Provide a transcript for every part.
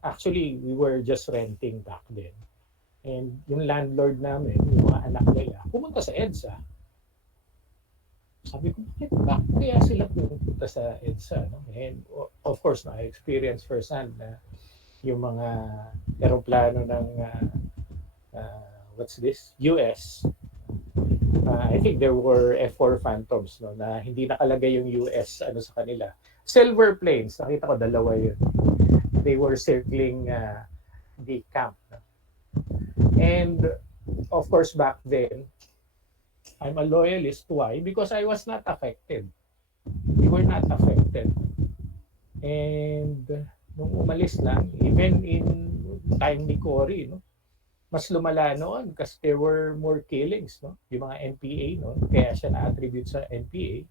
Actually, we were just renting back then. And yung landlord namin, yung mga anak nila, pumunta sa EDSA. Sabi ko, bakit kaya sila pumunta sa EDSA? No? And of course, na-experience firsthand na yung mga eroplano ng what's this? US. I think there were F4 Phantoms no, na hindi nakalagay yung US ano sa kanila. Silver planes, nakita ko dalawa yun. They were circling the camp. No? And of course, back then, I'm a loyalist. Why? Because I was not affected. We were not affected. And nung umalis lang, even in time ni Cory, no, mas lumala noon kasi there were more killings, no? Yung mga NPA, no? Kaya siya na-attribute sa NPA.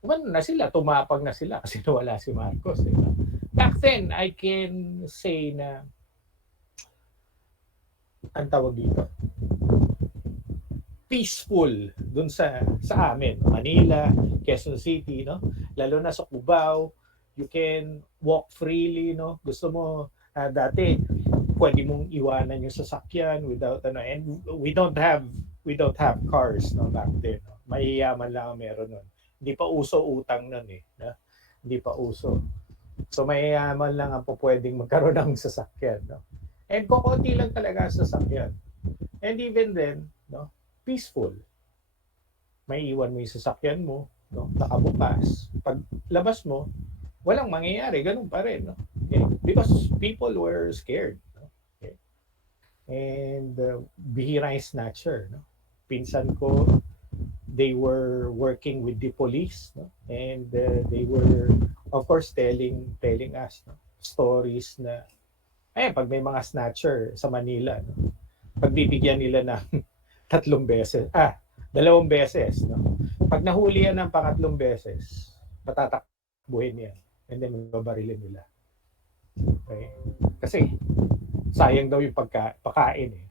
Naman na sila, tumapag na sila kasi nawala si Marcos. Diba? Back then, I can say na ang tawag dito, peaceful dun sa amin, Manila, Quezon City, no? Lalo na sa Cubao, you can walk freely, no? Gusto mo dati pwede mong iwanan yung sasakyan without ano, and we don't have cars no back then. No? Mayayaman lang ang meron nun. Hindi pa uso utang nun eh, no? Hindi pa uso. So mayayaman lang ang pwedeng magkaroon ng sasakyan, no? And kukunti lang talaga ang sasakyan. And even then, no, peaceful. May iwan mo yung sasakyan mo, no, nakabukas. Pag labas mo, walang mangyayari, ganun pa rin, no? Okay? Because people were scared, no? Okay? And bihira yung snatcher, no? Pinsan ko, they were working with the police, no? And they were, of course, telling us, no, stories na, pag may mga snatcher sa Manila, no, pagbibigyan nila ng tatlong beses, dalawang beses, no? Pag nahuli yan ng pangatlong beses, patatakbuhin yan. And then babarilin nila. Okay? Kasi sayang daw yung pagkain eh.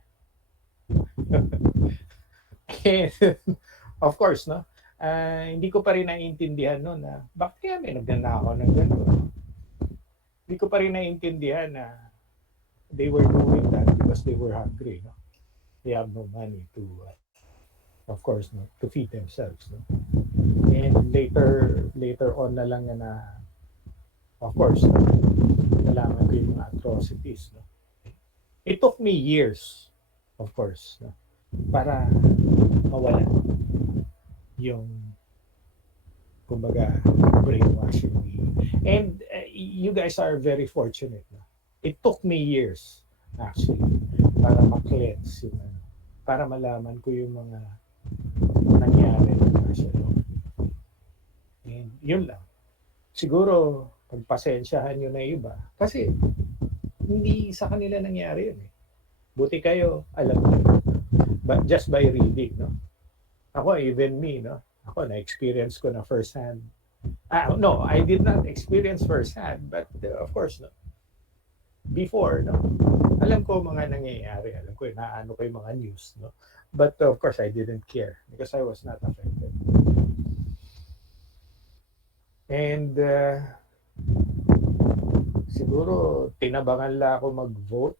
And, of course, no? Hindi ko pa rin naiintindihan no na bakit kaya may nagnanakaw ng gano'n. Hindi ko pa rin naiintindihan na they were doing that because they were hungry, no? They have no money to of course, no, to feed themselves, no? And later on na lang na of course, no, nalaman ko yung mga atrocities, no? It took me years, of course, no, para mawala yung kumbaga brainwashing me. And you guys are very fortunate, no? It took me years actually para ma-cleanse yung ano, para malaman ko yung mga nangyari na siya doon. And yun lang. Siguro, pagpasensyahan nyo na iba. Kasi, hindi sa kanila nangyari yun eh. Buti kayo, alam nyo. But just by reading, no? Ako, even me, no? Ako, na-experience ko na first hand. No, I did not experience first hand. But, of course, no? Before, no? Alam ko mga nangyayari. Alam ko, naano ko yung mga news, no? But of course, I didn't care because I was not affected. And siguro tinabangan lang ako mag-vote.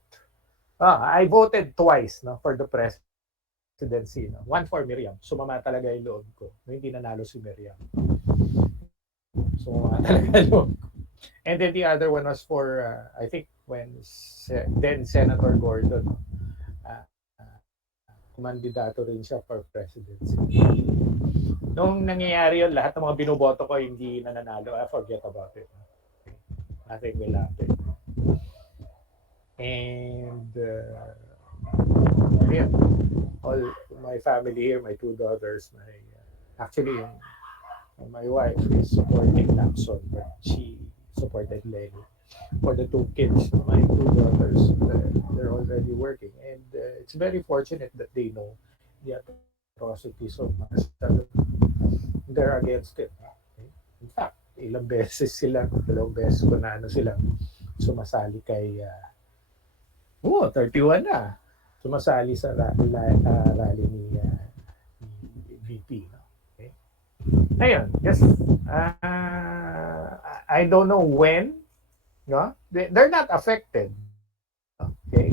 I voted twice, no, for the presidency. No? One for Miriam. Sumama talaga yung loob ko. No, hindi nanalo si Miriam. Sumama talaga yung loob ko. And then the other one was for, I think, when then Senator Gordon, kumandidato rin siya for presidency. Nung nangyayari yun, lahat ng mga binoboto ko hindi nananalo. I forget about it. Nothing will happen. And yeah, all my family here, my two daughters, actually, my wife is supporting Lacson, but she supported Lenny. For the two kids, my two daughters, they're already working. And it's very fortunate that they know the atrocities of Marcel. They're against it. Okay? In fact, ilang beses sila, dalawang beses ko na ano sila, sumasali kay, 31 na. Sumasali sa rally ni VP. No? Okay? Ayun, just, I don't know when, no? They're not affected. Okay,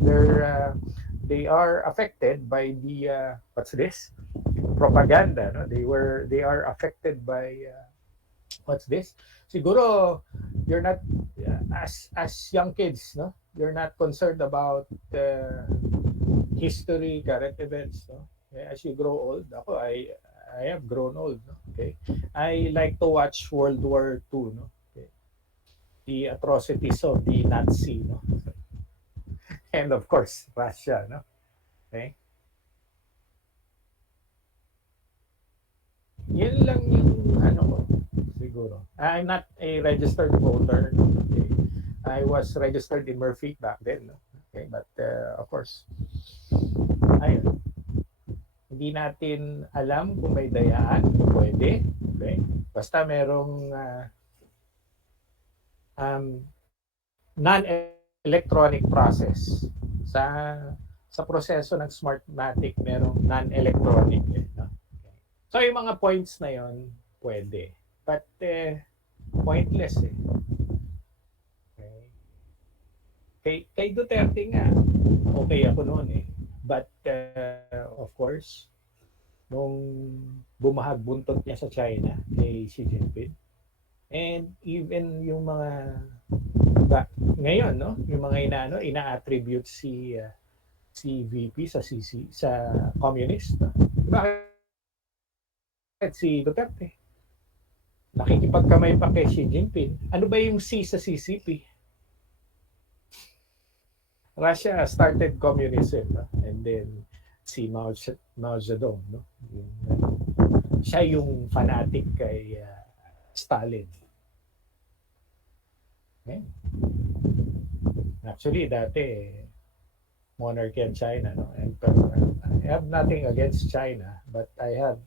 they are affected by the what's this? Propaganda, no? They are affected by what's this? Siguro you're not as young kids, no? You're not concerned about history, current events, no? As you grow old, I have grown old, no? Okay. I like to watch World War II, no? Okay. The atrocities of the Nazi, no? And of course, Russia, no? Okay. Yun lang yung ano ko, siguro. I'm not a registered voter. Okay. I was registered in Murphy back then. No? Okay, but of course, ayun, hindi natin alam kung may dayaan, kung pwede. Okay? Basta merong non-electronic process sa proseso ng Smartmatic, merong non-electronic. No? So yung mga points na yon pwede. But pointless eh. Okay. Kay Duterte nga, okay ako noon eh. But of course, nung bumahag buntot niya sa China kay Xi Jinping, and even yung mga ngayon, no, yung mga ina-attribute si VP sa communist. No? Bakit si Duterte? Nakikipagkamay pa kay Xi Jinping. Ano ba yung C sa CCP? Russia started communism, no? And then si Mao Zedong, no? Siya yung fanatic kay Stalin. Okay? Actually, dati monarchy in China, no? And I have nothing against China, but I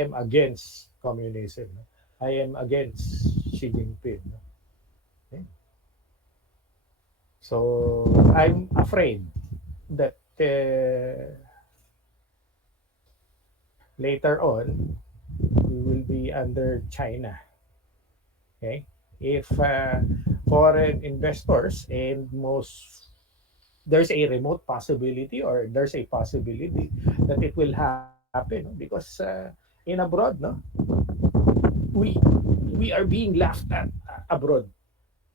am against communism. No? I am against Xi Jinping. No? Okay? So I'm afraid that later on we will be under China. Okay, if foreign investors and there's a remote possibility or there's a possibility that it will happen, no? Because in abroad, no, we are being laughed at abroad,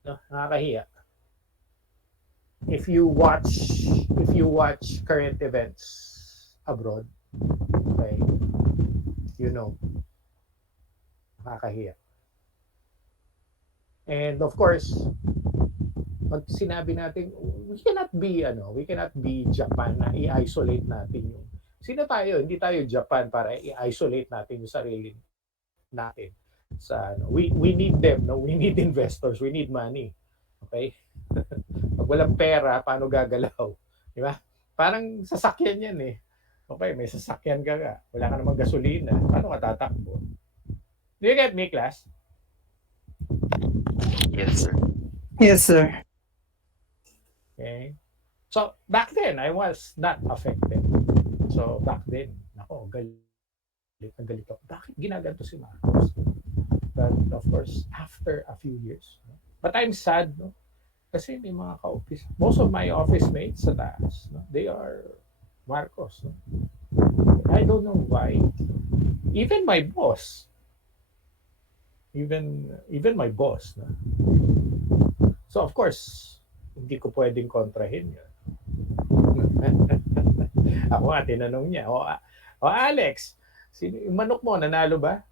no, nakakahiya. If you watch current events abroad, okay, you know, nakakahiya. And of course, pag sinabi natin, we cannot be Japan na i-isolate natin yung sino tayo? Hindi tayo Japan para i-isolate natin yung sarili natin. We need them, no? We need investors, we need money. Okay? Pag walang pera, paano gagalaw? Di ba? Parang sasakyan yan eh. Okay, may sasakyan ka nga. Wala ka namang gasolina. Paano ka tatakbo? Do you get me, class? Yes, sir. Yes, sir. Okay? So, back then, I was not affected. So, back then, galit na galit ako. Bakit ginaganto si Marcos? But, of course, after a few years. No? But I'm sad, no? Kasi may mga ka-office. Most of my office mates sa taas, no? They are Marcos. No? I don't know why. Even my boss. Even my boss. No? So, of course, hindi ko pwedeng kontrahin yun. Ako nga, tinanong niya, Alex, yung manok mo, nanalo ba?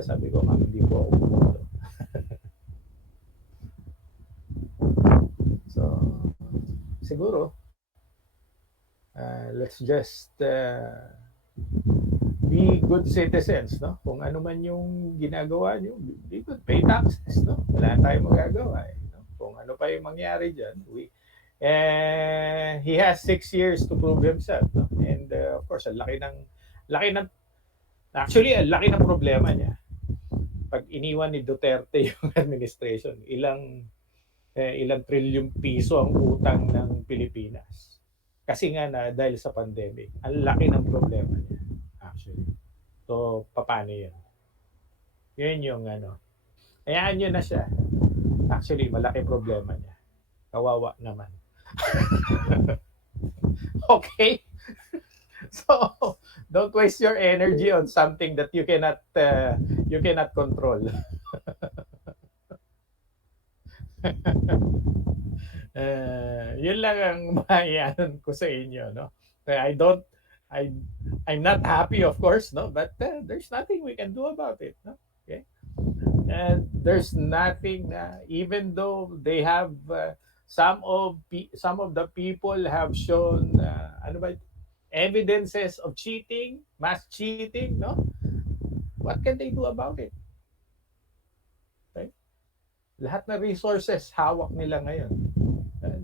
Sabi ko, ma'am, hindi po ako bumoto. So, siguro, let's just be good citizens, no? Kung ano man yung ginagawa nyo, be good, pay taxes, no? Wala tayong magagawa, eh. Kung ano pa yung mangyari dyan, he has 6 years to prove himself. No? And of course, ang laki ng problema niya. Pag iniwan ni Duterte yung administration, ilang trilyong piso ang utang ng Pilipinas. Kasi nga dahil sa pandemic, ang laki ng problema niya, actually. So, paano yun? Yun yung hayaan nyo na siya. Actually, malaki problema niya. Kawawa naman. Okay? So don't waste your energy on something that you cannot control. Yun lang ang maianon ko sa inyo, no? I don't I I'm not happy, of course, no, but there's nothing we can do about it, no? Okay? And there's nothing even though they have some of the people have shown ano ba, evidences of cheating, mass cheating, no? What can they do about it? Okay? Lahat na resources hawak nila ngayon.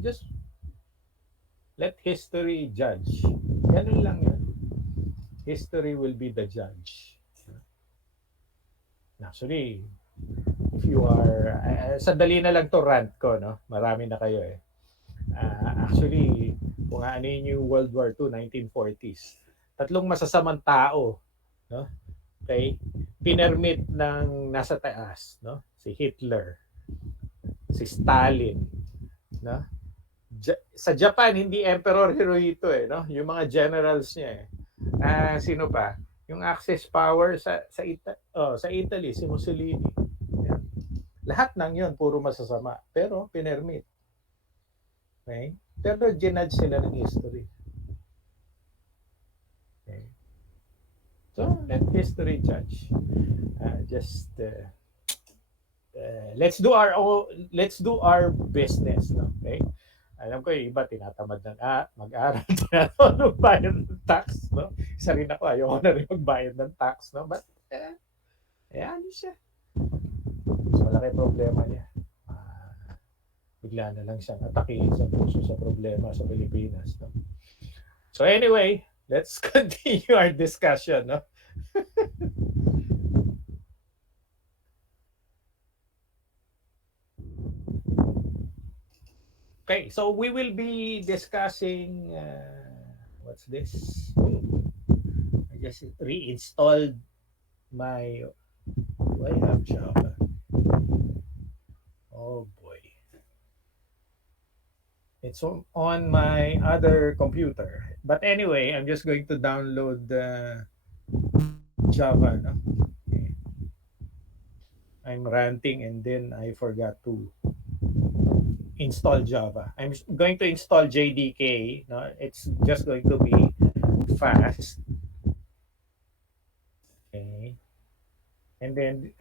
Just let history judge. Ganun lang yun. History will be the judge. Actually, if you are, sandali na lang to rant ko, no? Marami na kayo eh. Actually, kung ano yung World War II, 1940s, tatlong masasamang tao, no? Okay? Pinermit ng nasa taas, no? Si Hitler, si Stalin, no? Sa Japan, hindi Emperor Hirohito eh, no? Yung mga generals niya eh. Sino pa? Yung Axis power sa Italy, si Mussolini. Yan. Lahat ng yun, puro masasama. Pero, pinermit. Okay? Pero, ginudge sila ng history. Okay? So, let history judge. Let's do our business, no? Okay? Alam ko yung iba tinatamad ng mag-aral, tinatamad magbayad ng tax, no? Isa rin ako, ayoko na rin magbayad ng tax, no? But, ano siya? Mas malaki problema niya. Bigla na lang siyang atakihin sa puso sa problema sa Pilipinas, no? So anyway, let's continue our discussion, no? Okay, so we will be discussing what's this? I just reinstalled my. Do I have Java? Oh boy, it's on my other computer. But anyway, I'm just going to download Java. No? Okay. I'm ranting and then I forgot to install Java. I'm going to install JDK. No, it's just going to be fast. Okay. And then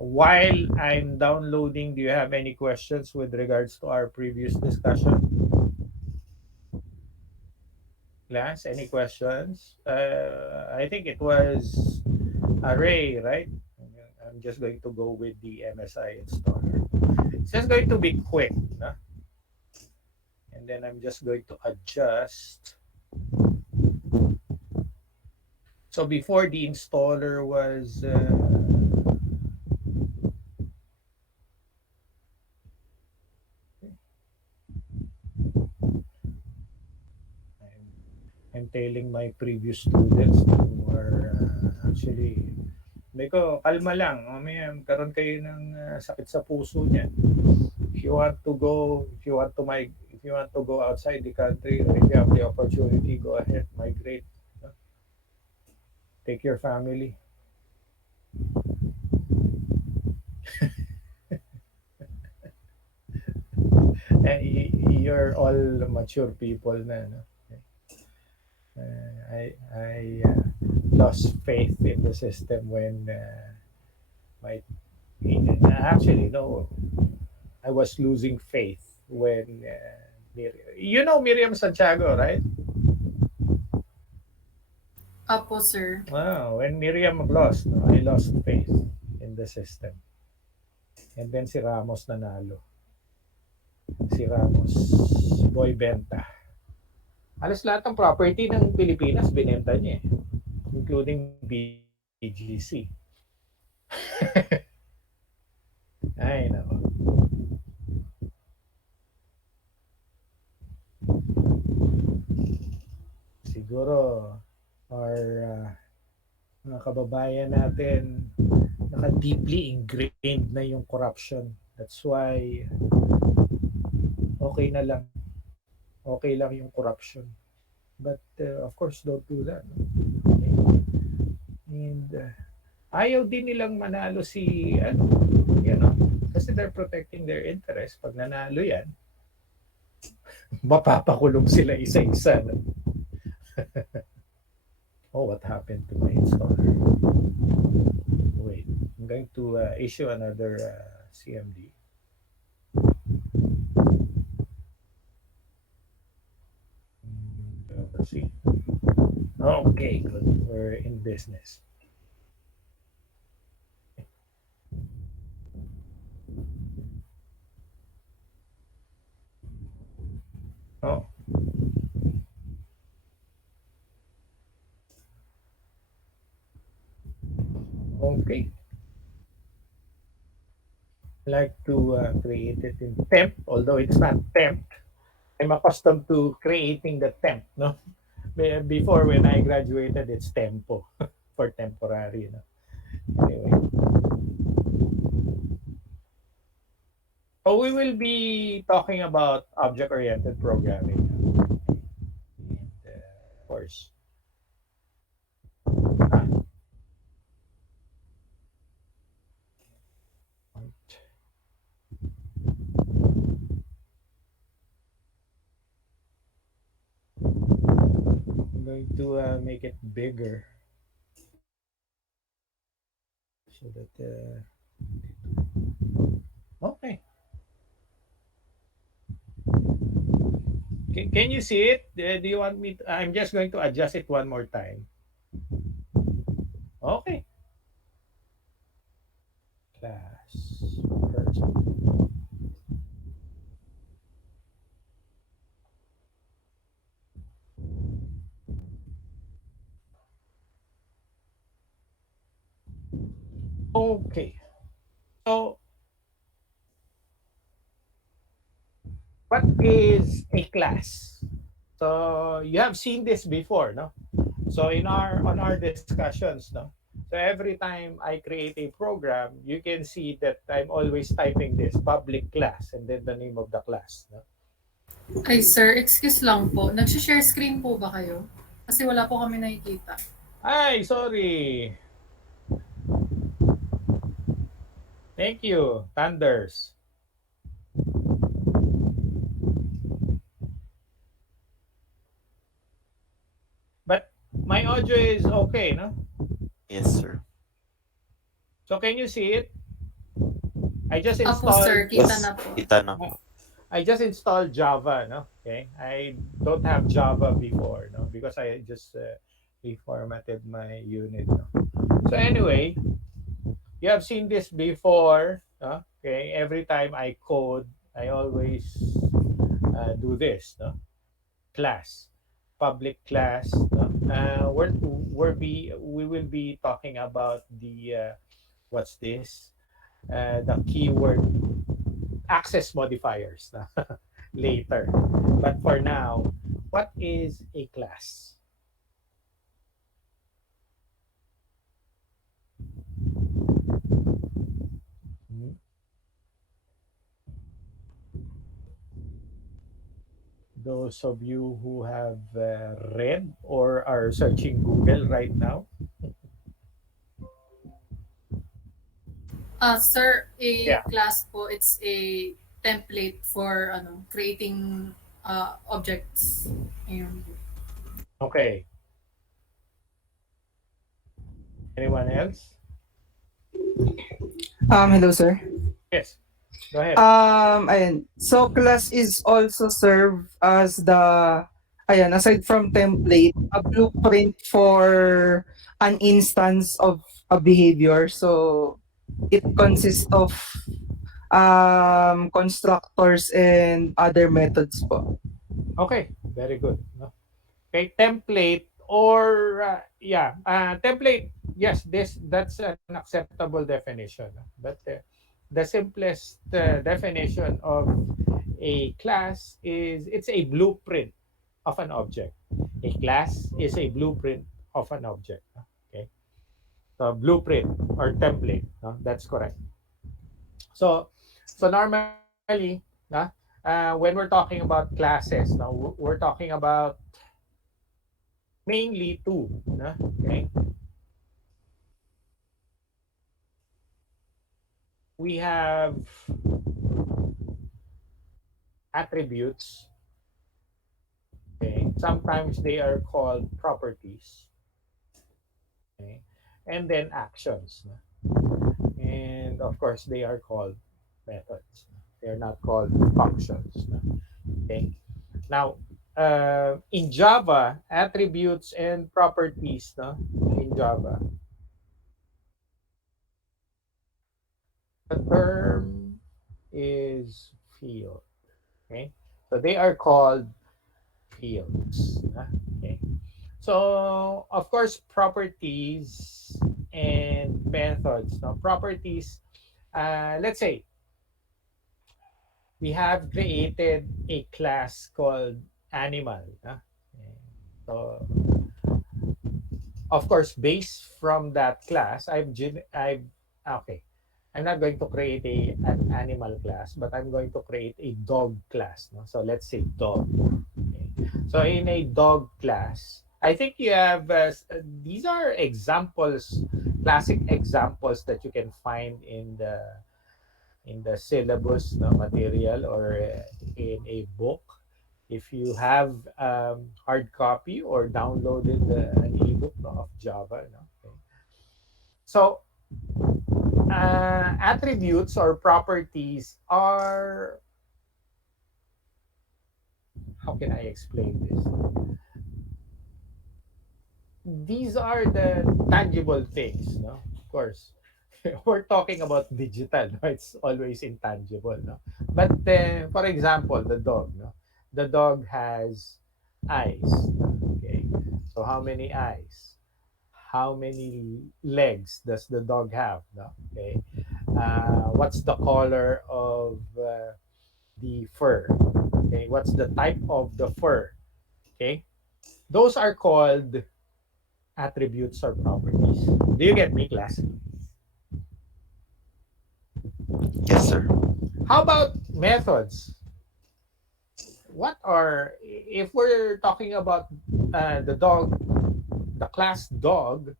while I'm downloading, do you have any questions with regards to our previous discussion? Class, any questions? I think it was array, right? I'm just going to go with the MSI installer. It's just going to be quick. No? And then I'm just going to adjust. So before the installer was I'm telling my previous students who are actually may ko, kalma lang. Mamaya karon kayo ng sakit sa puso niya. If you want to go outside the country, or if you have the opportunity, go ahead, migrate. Take your family. You're all mature people na, no? I lost faith in the system when actually no, I was losing faith when you know Miriam Santiago, right? Apo, sir. Wow, when Miriam lost, no, I lost faith in the system. And then si Ramos nanalo. Si Ramos, boy benta. Halos lahat ng property ng Pilipinas binenta niya eh, including BGC. Ay, nako. Siguro, our mga kababayan natin, naka-deeply ingrained na yung corruption. That's why, okay na lang. Okay lang yung corruption. But of course, don't do that. Okay? And ayaw din nilang manalo si, ano, you know, kasi they're protecting their interest. Pag nanalo yan, mapapakulong sila isa-isa. No? Oh, what happened to my installer? Wait, I'm going to issue another CMD. Let's see. Okay, good. We're in business. Oh, okay. I like to create it in temp, although it's not temp. I'm accustomed to creating the temp, no? Before, when I graduated, it's tempo for temporary, no? Anyway, so we will be talking about object-oriented programming. And, of course, ah, I'm going to make it bigger so that okay. Can you see it? Do you want me to, I'm just going to adjust it one more time. Okay. Class person. Okay. So, what is a class? So, you have seen this before, no? So, in our on our discussions, no? So, every time I create a program, you can see that I'm always typing this public class and then the name of the class, no? Ay, sir, excuse lang po. Nag-share screen po ba kayo? Kasi wala po kami nakikita. Ay, sorry. Thank you, Thunders. But my audio is okay, no? Yes, sir. So can you see it? I just Apo, sir, installed kita Yes, na po. kita na po. I just installed Java, no? Okay, I don't have Java before, no, because I just reformatted my unit. No? So anyway, you have seen this before, no? Okay, every time I code, I always do this, no? Class, public class. No? We will be talking about the what's this? The keyword access modifiers na later. But for now, what is a class? Hmm? Those of you who have read or are searching Google right now, Sir, a yeah, class po, it's a template for creating objects. Ayun. okay. Anyone else? Hello, sir. Yes, go ahead. Ayan. So, class is also serve as aside from template, a blueprint for an instance of a behavior. So, it consists of constructors and other methods po. Okay, very good. No? Okay, template or template. Yes, this that's an acceptable definition. But the simplest definition of a class is it's a blueprint of an object. A class is a blueprint of an object. Okay, so blueprint or template. No? That's correct. So normally, when we're talking about classes, now we're talking about mainly two. No? Okay. We have attributes. Okay. Sometimes they are called properties. Okay. And then actions. No? And of course, they are called methods. They're not called functions. No? Okay. Now, in Java, attributes and properties, no, in Java, the term is field. Okay, so they are called fields. Okay, so of course, properties and methods. No, properties. Let's say we have created a class called animal. Okay. So of course, based from that class, okay. I'm not going to create an animal class, but I'm going to create a dog class. No? So let's say dog. Okay. So in a dog class, I think you have these are examples, classic examples that you can find in the syllabus, no, material, or in a book. If you have hard copy or downloaded an ebook, no, of Java. No? Okay. So attributes or properties are, how can I explain this? These are the tangible things, no? Of course, we're talking about digital, no? It's always intangible, no? But for example, the dog, no? The dog has eyes. Okay, so how many eyes? How many legs does the dog have? No? Okay, what's the color of the fur? Okay, what's the type of the fur? Okay, those are called attributes or properties. Do you get me, class? Yes, sir. How about methods? What are, if we're talking about the dog, the class dog,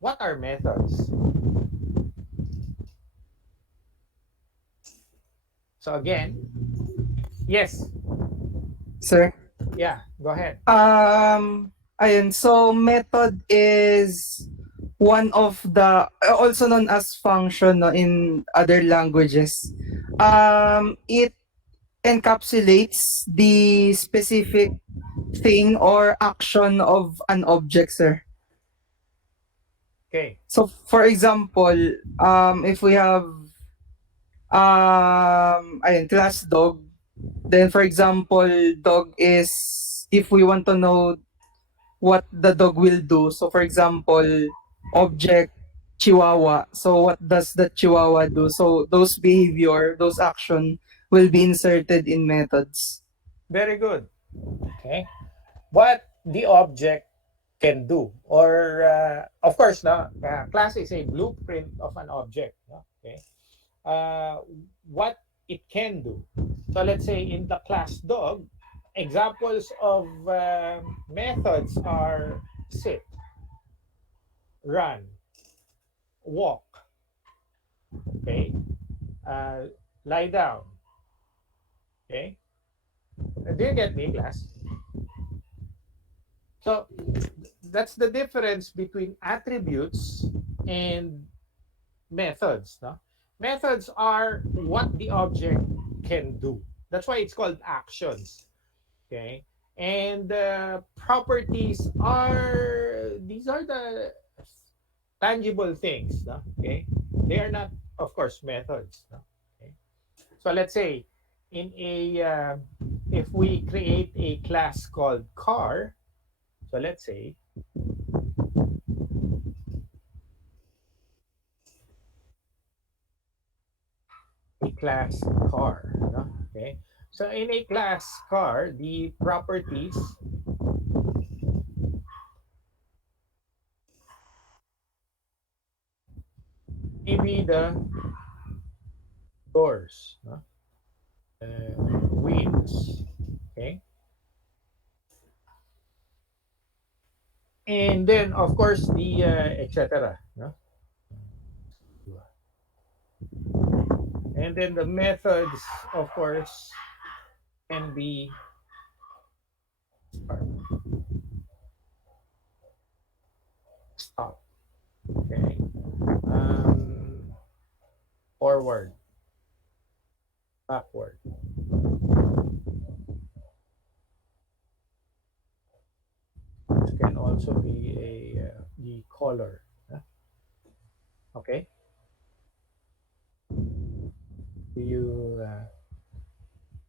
what are methods? So again, yes, Sir? yeah, go ahead. Ayun, so method is one of the also known as function, no, in other languages. It encapsulates the specific thing or action of an object, sir. Okay, So for example, if we have ayun, class dog, then for example, dog is if we want to know what the dog will do. So for example, object chihuahua. So what does the chihuahua do? So those behavior, those action will be inserted in methods. very good. Okay, what the object can do, or of course, no, class is a blueprint of an object. No? Okay, uh, what it can do. So let's say in the class dog, examples of methods are sit, run, walk, okay, uh, lie down. Okay, do you get me, class? So that's the difference between attributes and methods. No? Methods are what the object can do. That's why it's called actions. Okay, and properties are, these are the tangible things. No? Okay, they are not, of course, methods. No? Okay, so let's say in a if we create a class called car. So let's say a class car. No? Okay. So in a class car, the properties may be the doors, no? Wheels. Okay. And then, of course, the etc. No? And then the methods, of course, can be stop. Okay. Forward, backward. This can also be the color. Okay. Do you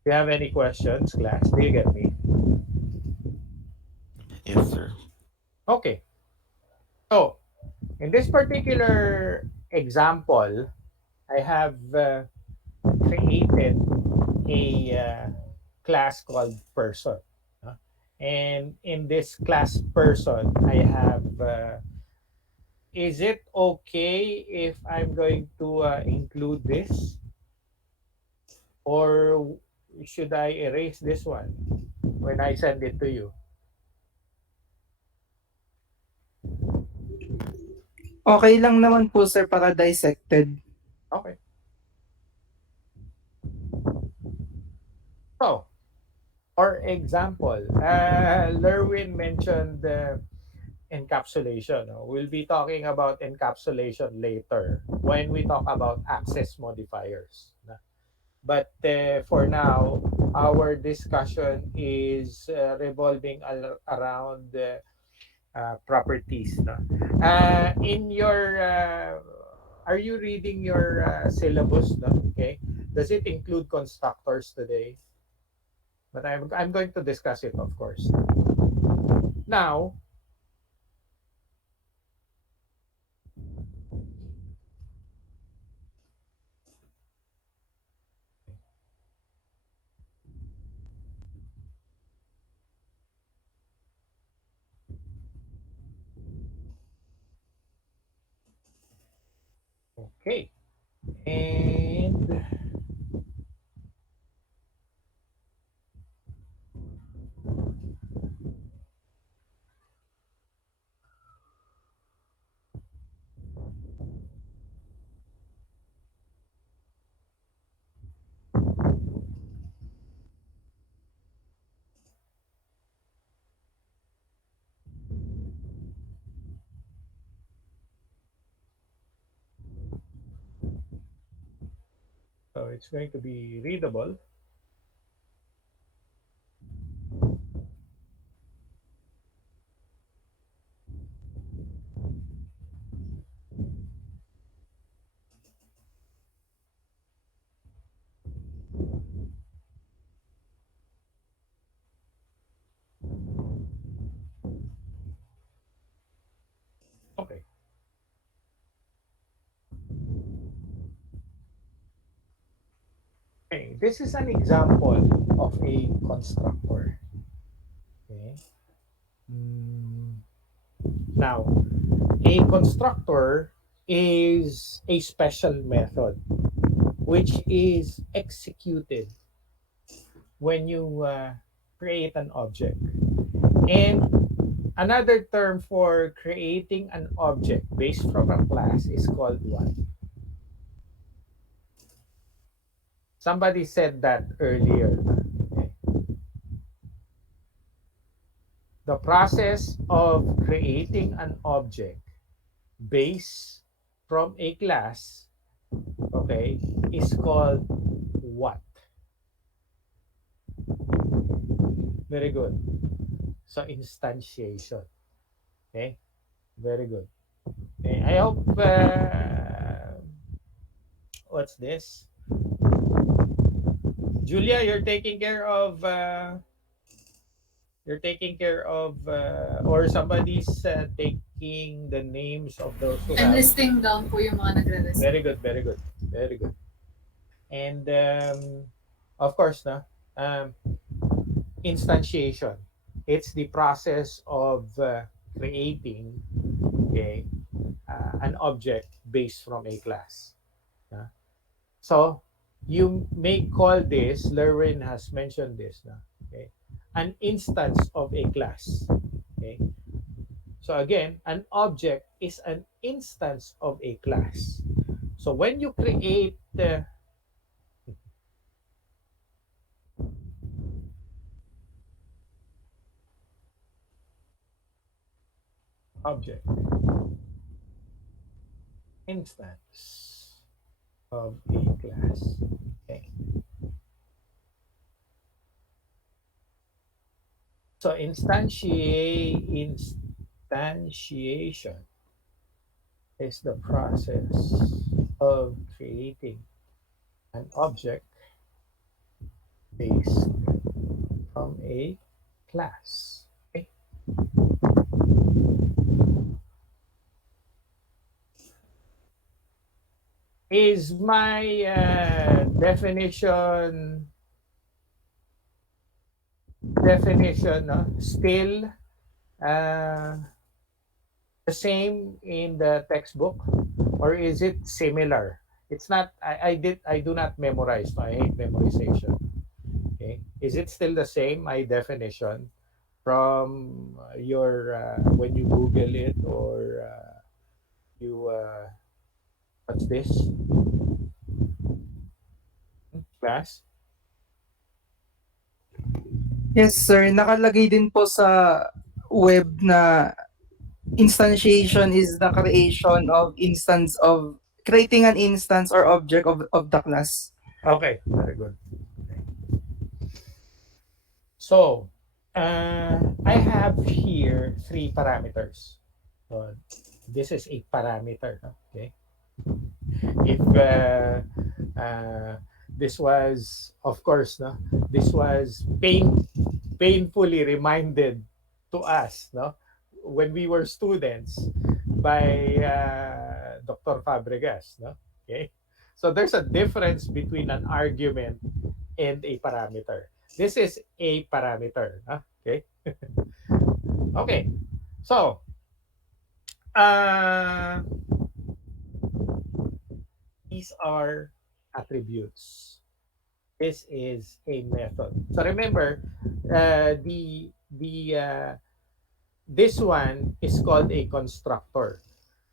have any questions, class? Do you get me? Yes, sir. Okay. So, in this particular example, I have created a class called person. And in this class person, I have, is it okay if I'm going to include this? Or should I erase this one when I send it to you? Okay lang naman po sir para dissected. Okay. So, for example, Lerwin mentioned encapsulation. No? We'll be talking about encapsulation later when we talk about access modifiers. No? But for now, our discussion is revolving around properties. No? In your, are you reading your syllabus? No? Okay. Does it include constructors today? But I'm going to discuss it, of course. Now, okay. And so it's going to be readable. Okay. Okay. This is an example of a constructor. Okay. Now, a constructor is a special method which is executed when you create an object. And another term for creating an object based from a class is called what? Somebody said that earlier. Okay. The process of creating an object based from a class, okay, is called what? Very good. So instantiation. Okay, very good. Okay, I hope what's this? Julia, you're taking care of or somebody's taking the names of those who I'm have. listing down po yung mga nagre-list. Very good, very good, very good. And of course, na instantiation. It's the process of creating, okay, an object based from a class. So you may call this, Lerwin has mentioned this, okay, an instance of a class. Okay. So again, an object is an instance of a class. So when you create the object instance of a class, okay. So instantiation is the process of creating an object based from a class. Okay. Is my definition still uh, the same in the textbook, or is it similar? It's not. I do not memorize. No? I hate memorization. Okay. Is it still the same? My definition from your when you Google it, or you what's this class? Yes, sir. Nakalagay din po sa web na instantiation is the creating an instance or object of the class. Okay, very good. Okay. So, I have here three parameters. So, this is a parameter. Okay. If this was, of course, this was painfully reminded to us, when we were students by Dr. Fabregas, Okay. So there's a difference between an argument and a parameter. This is a parameter. Okay. Okay. So, uh, these are attributes. This is a method. So remember, the this one is called a constructor.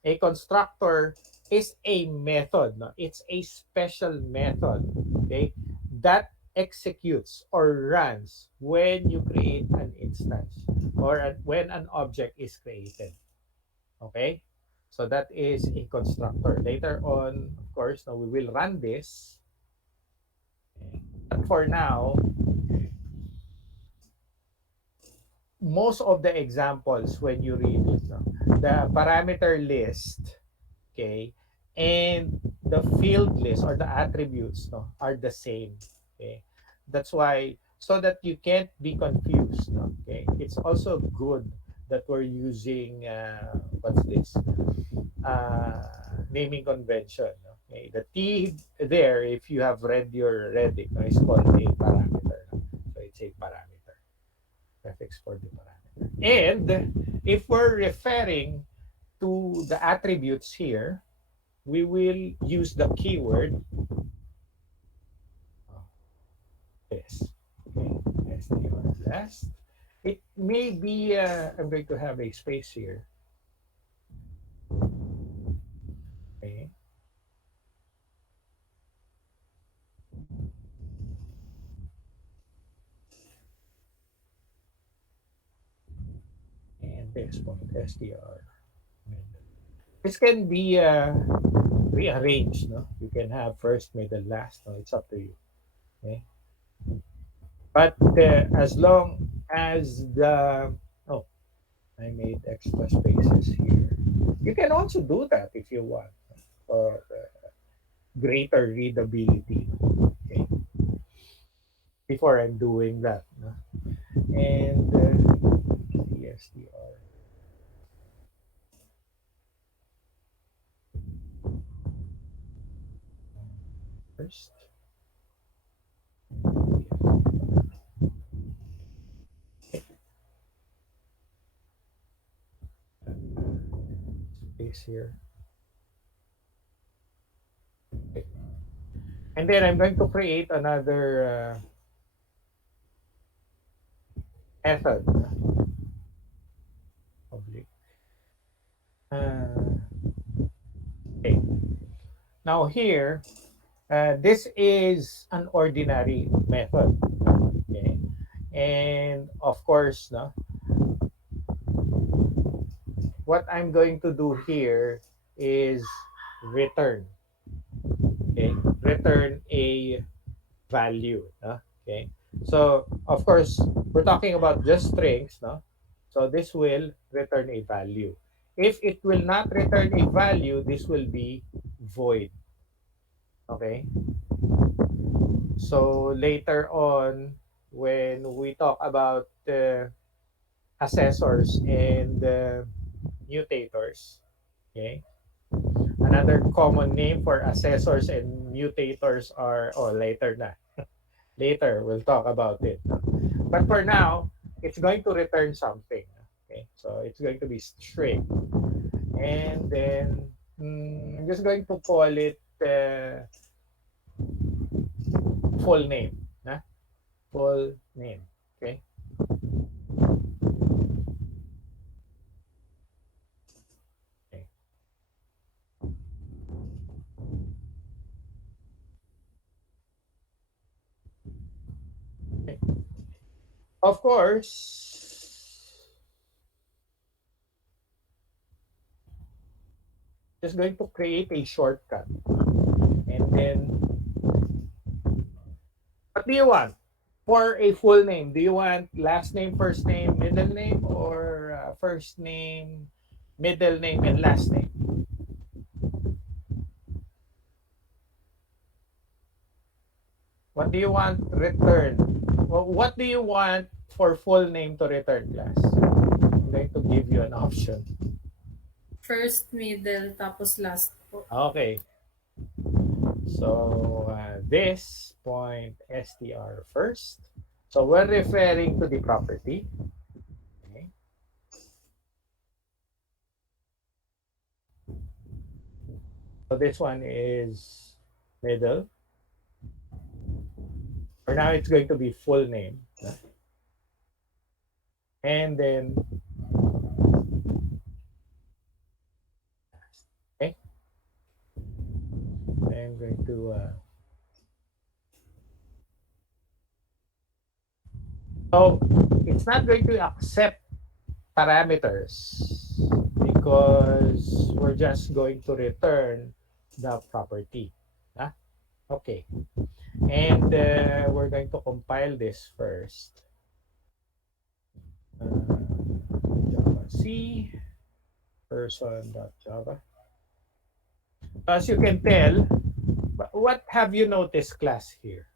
A constructor is a method. No? It's a special method. Okay, that executes or runs when you create an instance, or when an object is created. Okay, so that is a constructor. Later on, of course, now we will run this. Okay. But for now, most of the examples when you read it, the parameter list, okay, and the field list or the attributes, are the same. Okay, that's why, so that you can't be confused. Okay, it's also good that we're using what's this naming convention. Okay, the T there, if you have read your Reddit, is called a parameter. So it's a parameter, prefix for the parameter. And if we're referring to the attributes here, we will use the keyword this. Okay, str last. It may be, I'm going to have a space here. Okay. And this point, str. This can be rearranged. No? You can have first, middle, last. No? It's up to you. Okay. But as long as the, oh, I made extra spaces here. You can also do that if you want, for greater readability. Okay. Before I'm doing that. No? And CSTR. First. Space here. Okay. And then I'm going to create another method. Public. Okay. Now here, this is an ordinary method. Okay. And of course, no, what I'm going to do here is return. Okay. Return a value. No? Okay. So, of course, we're talking about just strings. No? So, this will return a value. If it will not return a value, this will be void. Okay. So later on, when we talk about assessors and mutators, okay, another common name for assessors and mutators are, oh, later na. Later, we'll talk about it. But for now, it's going to return something. Okay, so it's going to be string. And then, I'm just going to call it full name. Na? Full name. Okay. Okay. Okay. Of course, just going to create a shortcut. And then, what do you want? For a full name, do you want last name, first name, middle name, or first name, middle name, and last name? What do you want return? Well, what do you want for full name to return, class? I'm going to give you an option. First, middle, tapos last po. Okay. So this point str first. So we're referring to the property. Okay. So this one is middle. For now, it's going to be full name. And then, okay. I'm going to, so it's not going to accept parameters because we're just going to return the property. Huh? Okay. And we're going to compile this first. Java C person.java. As you can tell, what have you noticed, class, here?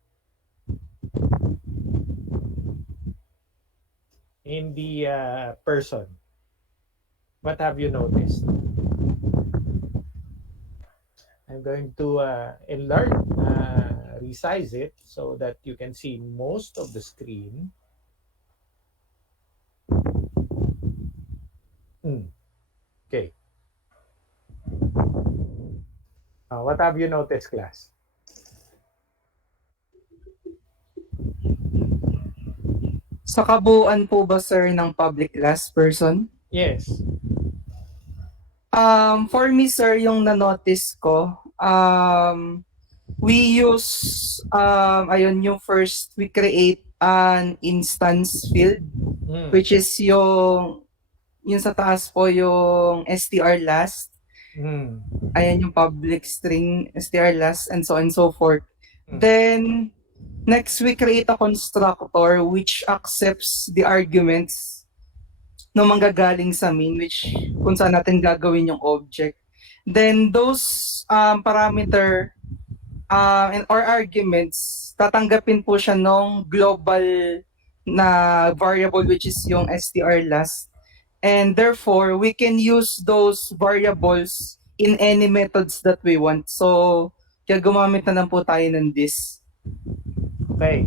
In the person, what have you noticed? I'm going to enlarge, resize it so that you can see most of the screen. Okay. What have you noticed, class? Sa kabuuan po ba, sir, ng public class person? Yes. For me, sir, yung na-notice ko, we use, ayun, yung first, we create an instance field, which is yung sa taas po, yung str last. Ayan yung public string, str last, and so on and so forth. Then, next, we create a constructor which accepts the arguments na manggagaling sa main, which kung saan natin gagawin yung object. Then, those parameter or arguments, tatanggapin po siya ng global na variable which is yung str last. And therefore, we can use those variables in any methods that we want. So, kaya gumamit na lang po tayo ng this. Okay.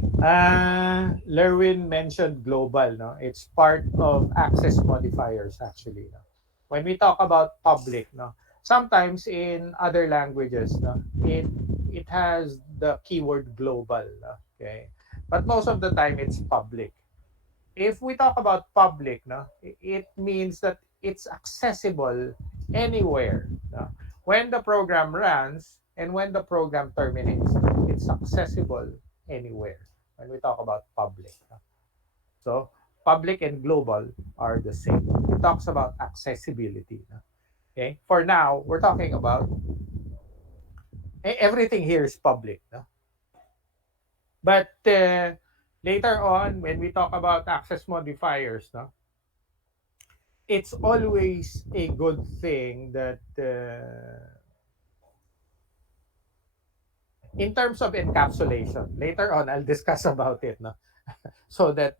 Lerwin mentioned global, no? It's part of access modifiers, actually. No? When we talk about public, no? Sometimes in other languages, no? It has the keyword global, no? Okay? But most of the time, it's public. If we talk about public, no? It means that it's accessible anywhere. No? When the program runs and when the program terminates, it's accessible anywhere when we talk about public. No? So public and global are the same. It talks about accessibility. No? Okay. For now, we're talking about everything here is public. No? But later on, when we talk about access modifiers, no, it's always a good thing that in terms of encapsulation, later on I'll discuss about it, no, so that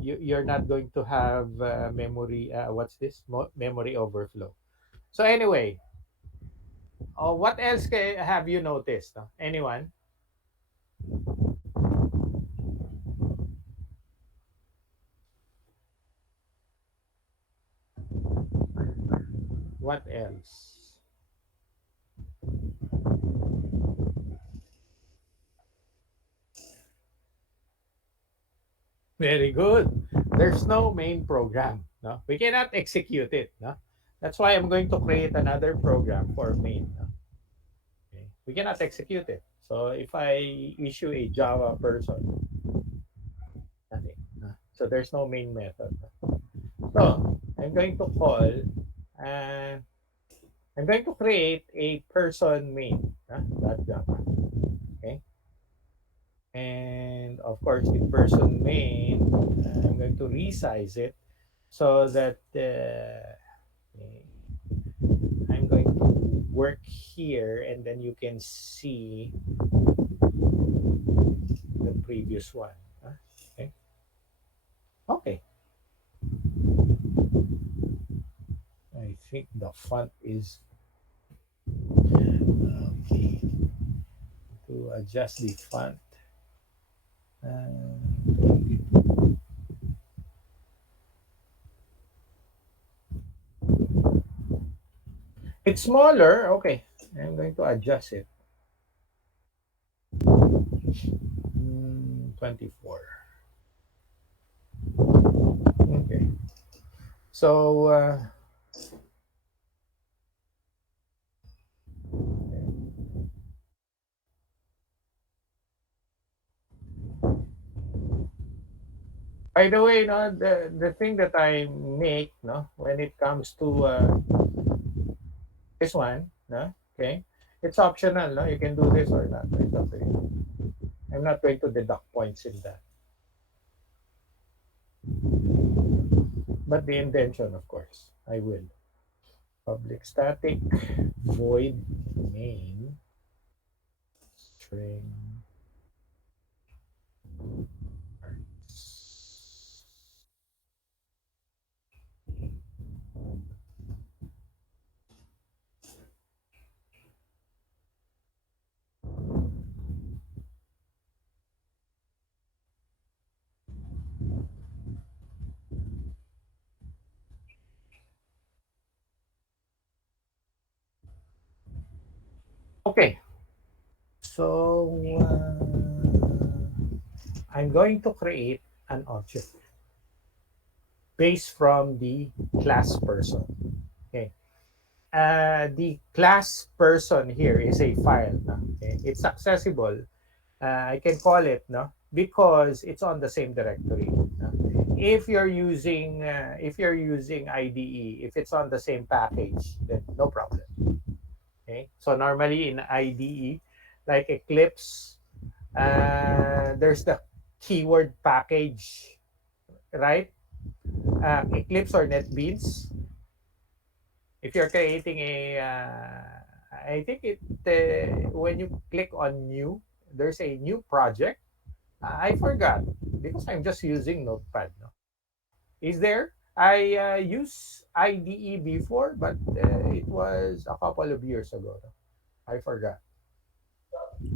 you're not going to have memory. What's this? Memory overflow. So anyway, what else have you noticed? No? Anyone? What else? Very good. There's no main program. No, we cannot execute it. No, that's why I'm going to create another program for main. No? Okay. We cannot execute it. So if I issue a Java person, nothing. No? So there's no main method. No? So I'm going to call. Uh, I'm going to create a person main. Dot Java. Okay. And of course, the person main, I'm going to resize it so that I'm going to work here and then you can see the previous one. Okay. Okay. I think the font is okay. To adjust the font. It's smaller. Okay. I'm going to adjust it. 24. Okay. So, by the way, no, the thing that I make, no, when it comes to this one, no, okay, it's optional, no, you can do this or not. It's up to you. I'm not going to deduct points in that, but the intention, of course, I will. Public static void main string. Okay, so I'm going to create an object based from the class person. Okay. The class person here is a file. No? Okay. It's accessible. I can call it no because it's on the same directory. No? If you're using IDE, if it's on the same package, then no problem. Okay. So normally in IDE, like Eclipse, there's the keyword package, right? Eclipse or NetBeans. If you're creating a, I think when you click on new, there's a new project. I forgot because I'm just using Notepad. No? Is there? I used IDE before, but it was a couple of years ago. No? I forgot.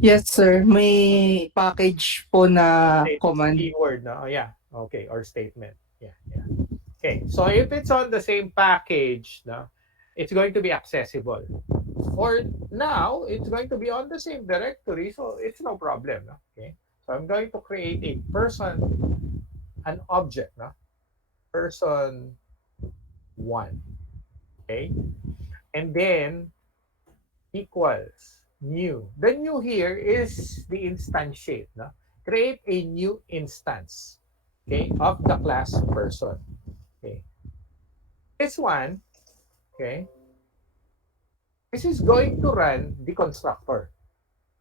Yes, sir. May package po na It's command. keyword, no? Oh, yeah. Okay, or statement. Yeah, yeah. Okay, so if it's on the same package, no, it's going to be accessible. For now, it's going to be on the same directory, so it's no problem. No? Okay, so I'm going to create a person, an object, no? Person one. Okay? And then equals new. The new here is the instantiate. No? Create a new instance, okay, of the class person. Okay. This one, okay, this is going to run the constructor.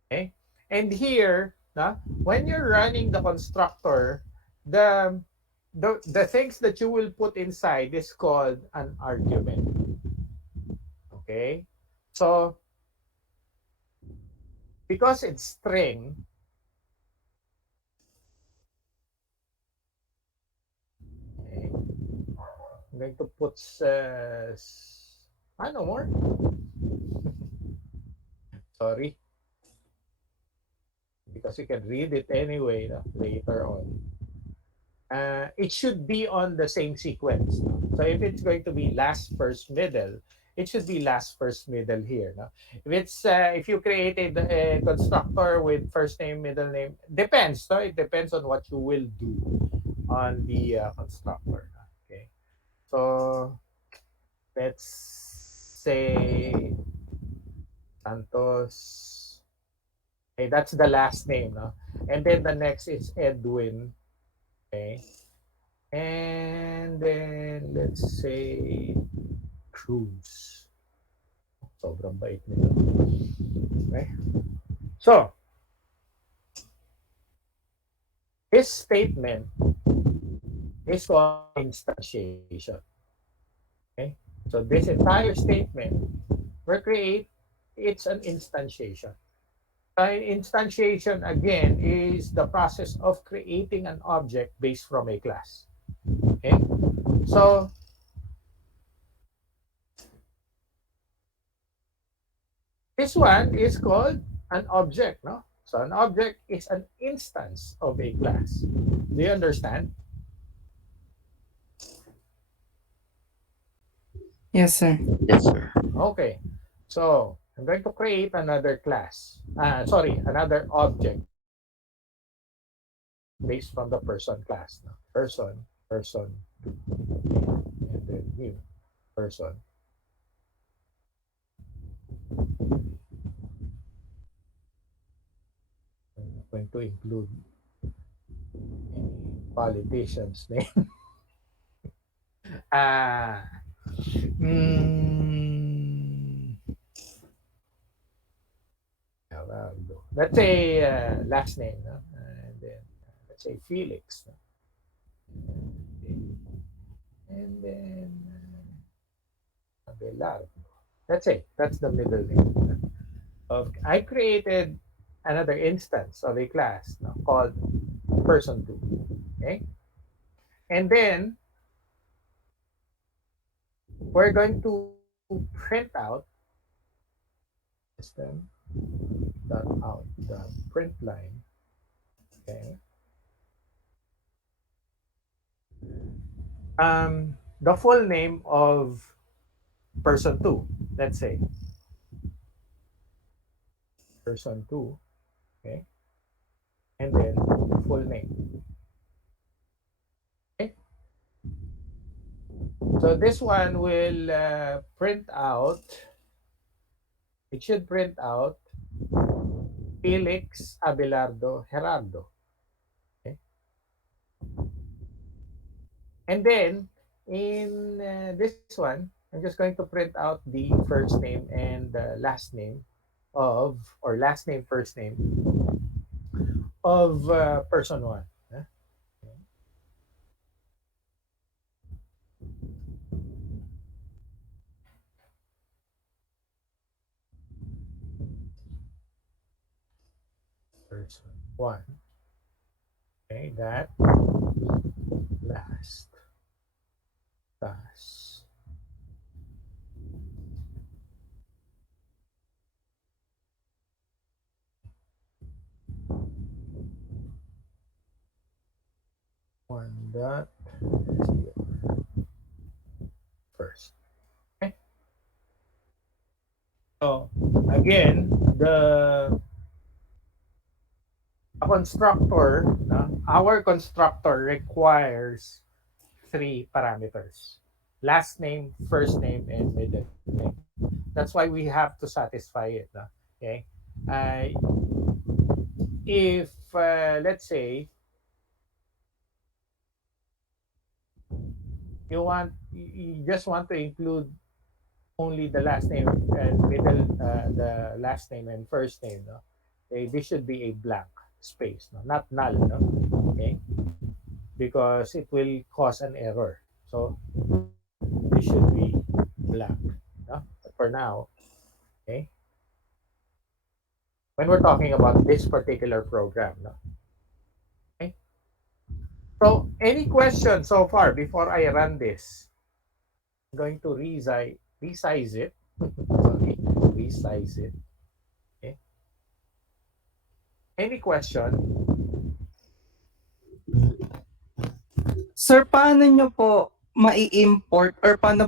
Okay? And here, no, when you're running the constructor, the the things that you will put inside is called an argument. Okay? So, because it's string, okay, I'm going to put ano more? Sorry, because you can read it anyway, no, later on. It should be on the same sequence. No? So if it's going to be last, first, middle, it should be last, first, middle here. No? If you created a constructor with first name, middle name, depends. No? It depends on what you will do on the constructor. Okay, so let's say Santos. Okay, that's the last name, no? And then the next is Edwin. Okay. And then let's say Cruz. Sobrang bait nila. Okay. So, this statement is called instantiation. Okay. So this entire statement we create, it's an instantiation. An instantiation again is the process of creating an object based from a class. Okay. So this one is called an object, no? So an object is an instance of a class. Do you understand? Yes, sir. Yes, sir. Okay. So I'm going to create another class. Another object based from the person class. No? Person, and then new person. I'm going to include any politician's name. Ah, mm, let's say last name, no? And then let's say Felix, no? And then Abelardo. That's the middle name. I created another instance of a class, no, called person two. Okay, and then we're going to print out system dot out the print line. Okay. The full name of person two. Let's say person two. Okay, and then full name. Okay. So this one will print out. It should print out Felix Abelardo Gerardo. Okay. And then in this one, I'm just going to print out the first name and the last name of, or last name, first name of person one. Huh? Person one. Okay, that last task. One dot first. Okay. So again, the a constructor, no? Our constructor requires three parameters. last name, first name, and middle name. That's why we have to satisfy it. No? Okay. Uh, if let's say you just want to include only the last name and middle, the last name and first name, no? Okay, this should be a blank space, no? Not null, no? Okay, because it will cause an error. So this should be blank, no? But for now, okay, when we're talking about this particular program, no? Okay. So any questions so far before I run this? I'm going to resize it. Sorry, resize it. Okay. Any question? Sir, paano nyo po mai-import or paano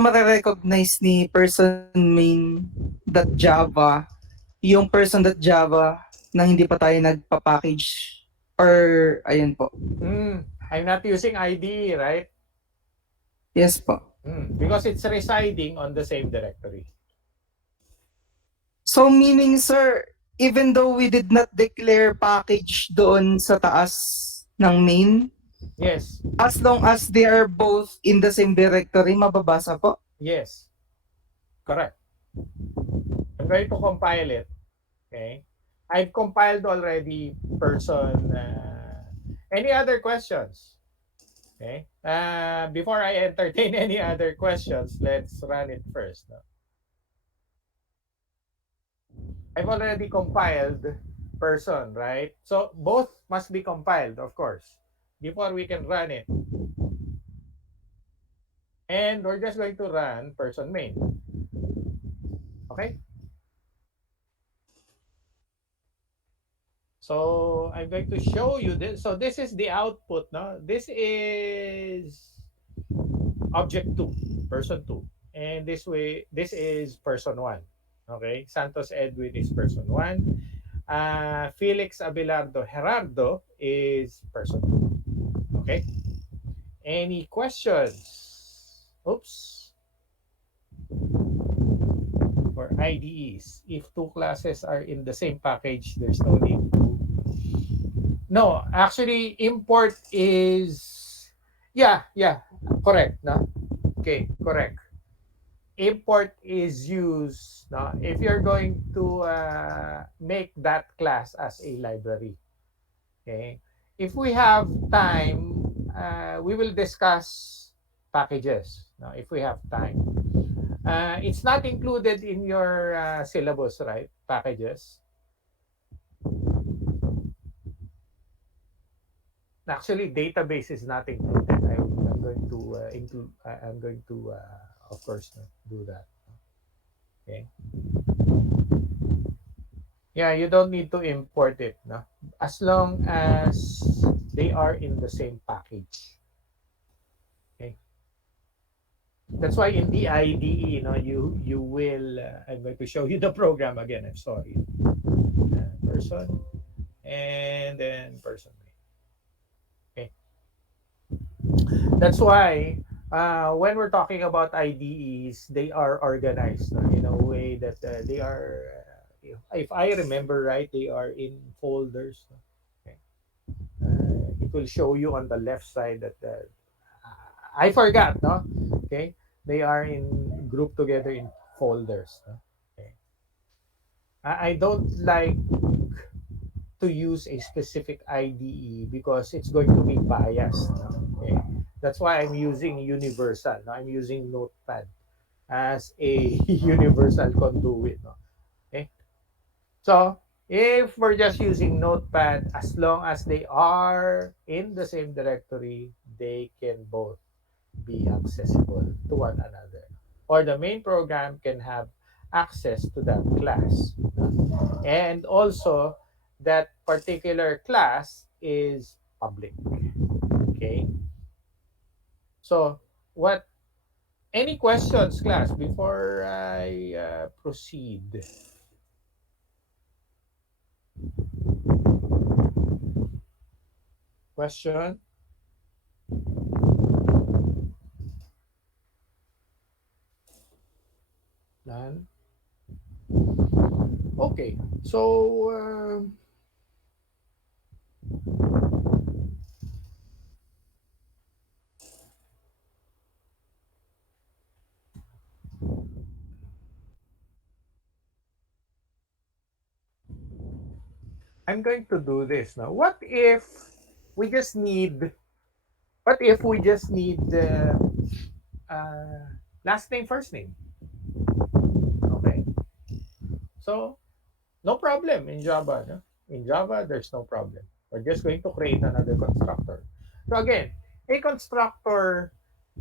mare-recognize ni person main .java yung person.java na hindi pa tayo nagpa-package or ayun po. I'm not using IDE, right? Yes po. Because it's residing on the same directory. So meaning sir, even though we did not declare package doon sa taas ng main, Yes, as long as they are both in the same directory, mababasa po? yes, correct. I'm going to compile it. Okay, I've compiled already person. Any other questions? Okay. Before I entertain any other questions, let's run it first. No? I've already compiled person, right? So both must be compiled, of course, before we can run it. And we're just going to run person main. Okay? So I'm going to show you this. So this is the output. No? This is object 2, person 2. And this is person 1. Okay? Santos Edwin is person 1. Felix Abelardo Gerardo is person 2. Okay? Any questions? Oops. For IDEs, if two classes are in the same package, there's no need to. No, actually, import is. Yeah, correct. No? Okay, correct. Import is used if you're going to make that class as a library. Okay. If we have time, we will discuss packages. Now, if we have time, it's not included in your syllabus, right? Packages. Actually, database is not included. I'm going to include. I'm going to, of course, do that. Okay. Yeah, you don't need to import it, no? As long as they are in the same package. Okay. That's why in the IDE, you will. I'm going to show you the program again. I'm sorry. Person, and then person. Okay. That's why when we're talking about IDEs, they are organized in a way that they are. If I remember right, they are in folders. Okay. It will show you on the left side that I forgot, no? Okay, they are in grouped together in folders. No? Okay, I don't like to use a specific IDE because it's going to be biased. No? Okay, that's why I'm using universal. No? I'm using Notepad as a universal conduit. No? Okay, so if we're just using Notepad, as long as they are in the same directory, they can both be accessible to one another. Or the main program can have access to that class. And also, that particular class is public. Okay? So, any questions, class, before I proceed? Question? Okay, so I'm going to do this now. We just need what if we just need uh, last name, first name? Okay, so no problem in Java. No? In Java, there's no problem. We're just going to create another constructor. So again, a constructor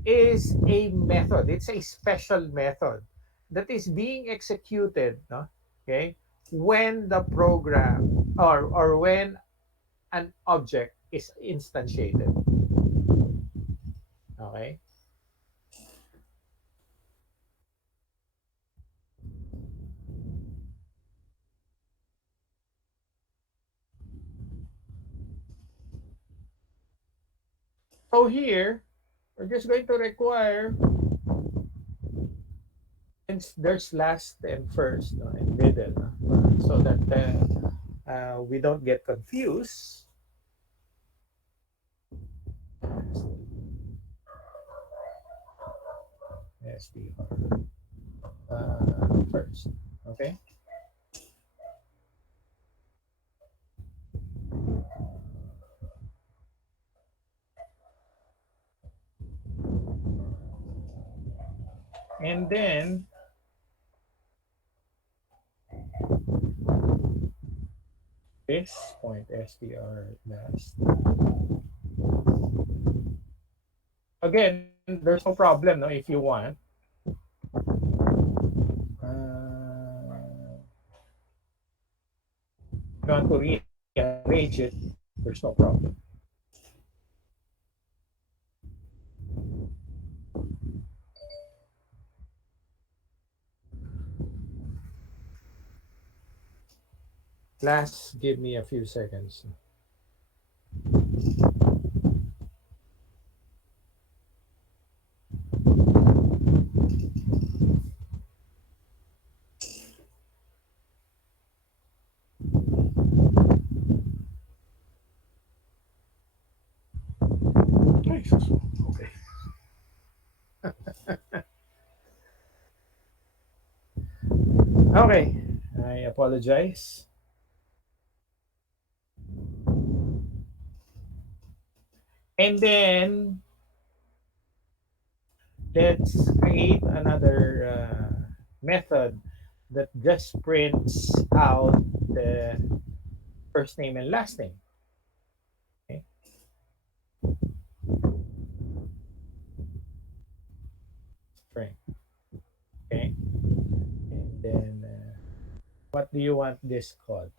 is a method. It's a special method that is being executed, no? Okay, when the program or when an object is instantiated. Okay. So here, we're just going to require, since there's last and first, no, and middle, no, so that we don't get confused. SDR first. Okay. And then this point SDR last. Again, there's no problem, no, if you want. If you want to rearrange it, there's no problem. Last, give me a few seconds. Nice. Okay. Okay. I apologize. And then let's create another method that just prints out the first name and last name. Okay. String. Okay. And then what do you want this called?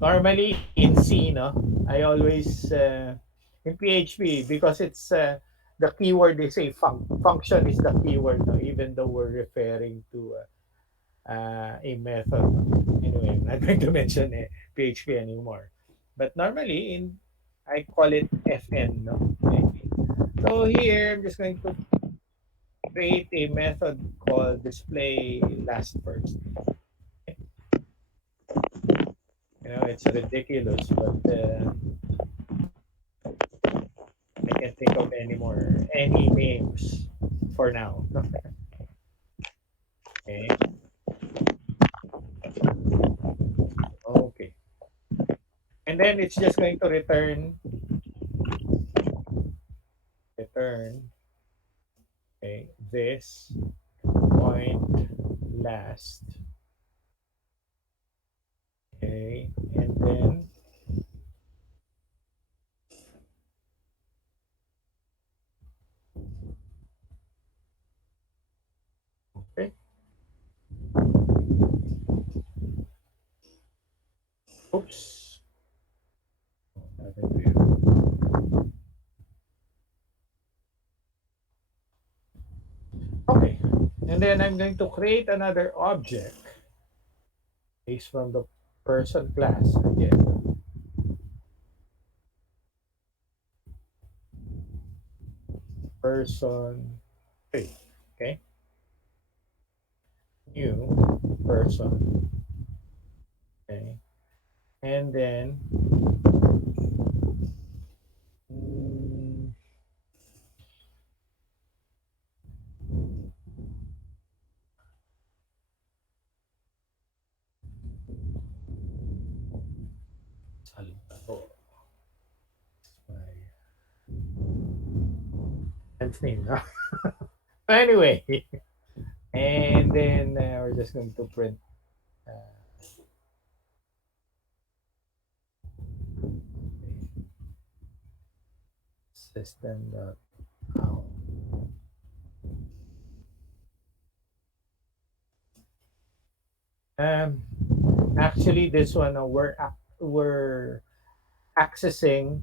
Normally in C, no, I always in PHP because it's the keyword is a function is the keyword, no, even though we're referring to a method. No? Anyway, I'm not going to mention PHP anymore. But normally in I call it FN. No? Okay. So here I'm just going to create a method called display last first. You know, it's ridiculous, but I can't think of any names for now. Okay. Okay. And then it's just going to return okay, this point last. Okay. And then okay. Oops. Okay. And then I'm going to create another object based from the person class again. Person Okay. New person. Okay. And then mm, Salvador. That's name, no? Anyway, and then we're just going to print uh, system.out. Um, Actually, this one we're accessing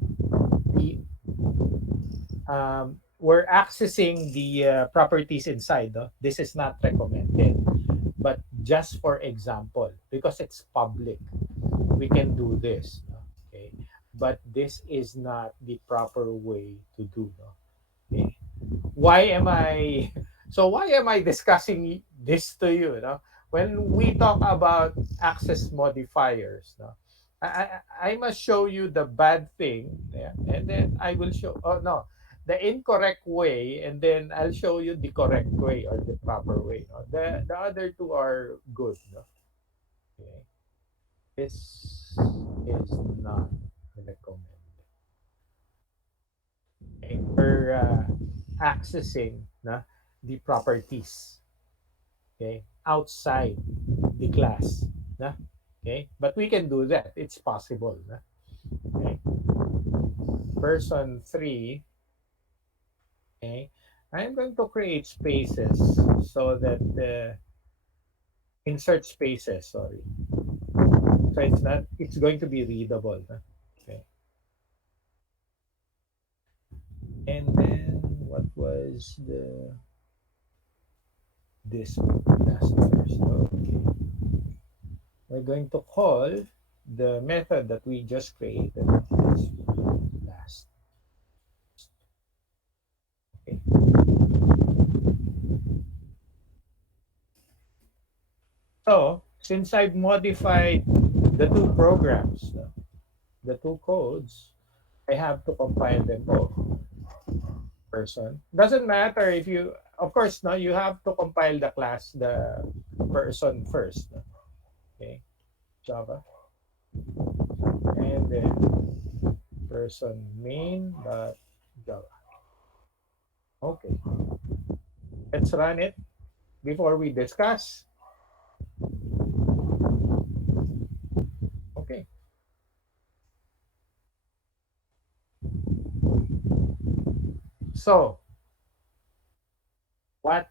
the properties inside. No? This is not recommended, but just for example, because it's public, we can do this. No? Okay, but this is not the proper way to do. No? Okay. Why am I why am I discussing this to you, no? When we talk about access modifiers, no? I must show you the bad thing, yeah, and then I will show the incorrect way, and then I'll show you the correct way or the proper way. No? The other two are good, no? Okay. This is not recommended. Okay. We're accessing the properties, okay, outside the class, na? Okay, but we can do that, it's possible, na? Okay, person 3, okay, I'm going to create spaces so that insert spaces, sorry, so it's going to be readable, na? Okay, and then what was this last first? Okay, we're going to call the method that we just created as last. Okay. So, since I've modified the two programs, the two codes, I have to compile them both. Person. Doesn't matter if you, of course, no, you have to compile the class, the person first. No? Okay. Java. And then person main dot Java. Okay. Let's run it before we discuss. Okay. So, what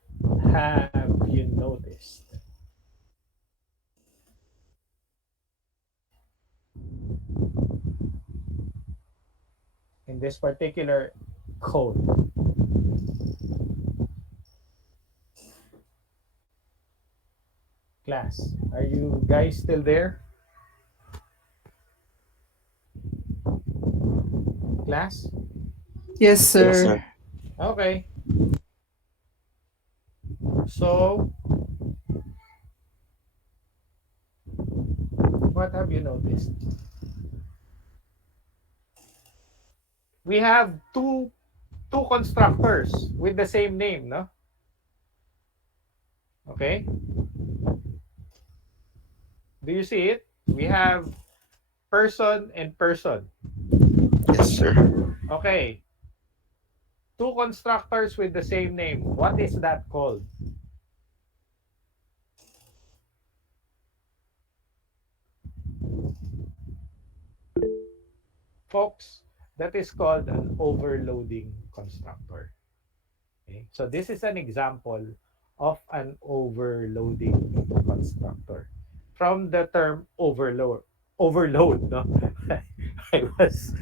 have you noticed? In this particular code? Class, are you guys still there? Class? Yes, Yes, sir. sir. Okay. So, what have you noticed? We have two constructors with the same name, no? Okay? Do you see it? We have person and person. Yes, sir. Okay. Two constructors with the same name. What is that called? Folks, that is called an overloading constructor. Okay? So this is an example of an overloading constructor. From the term overload, no? I was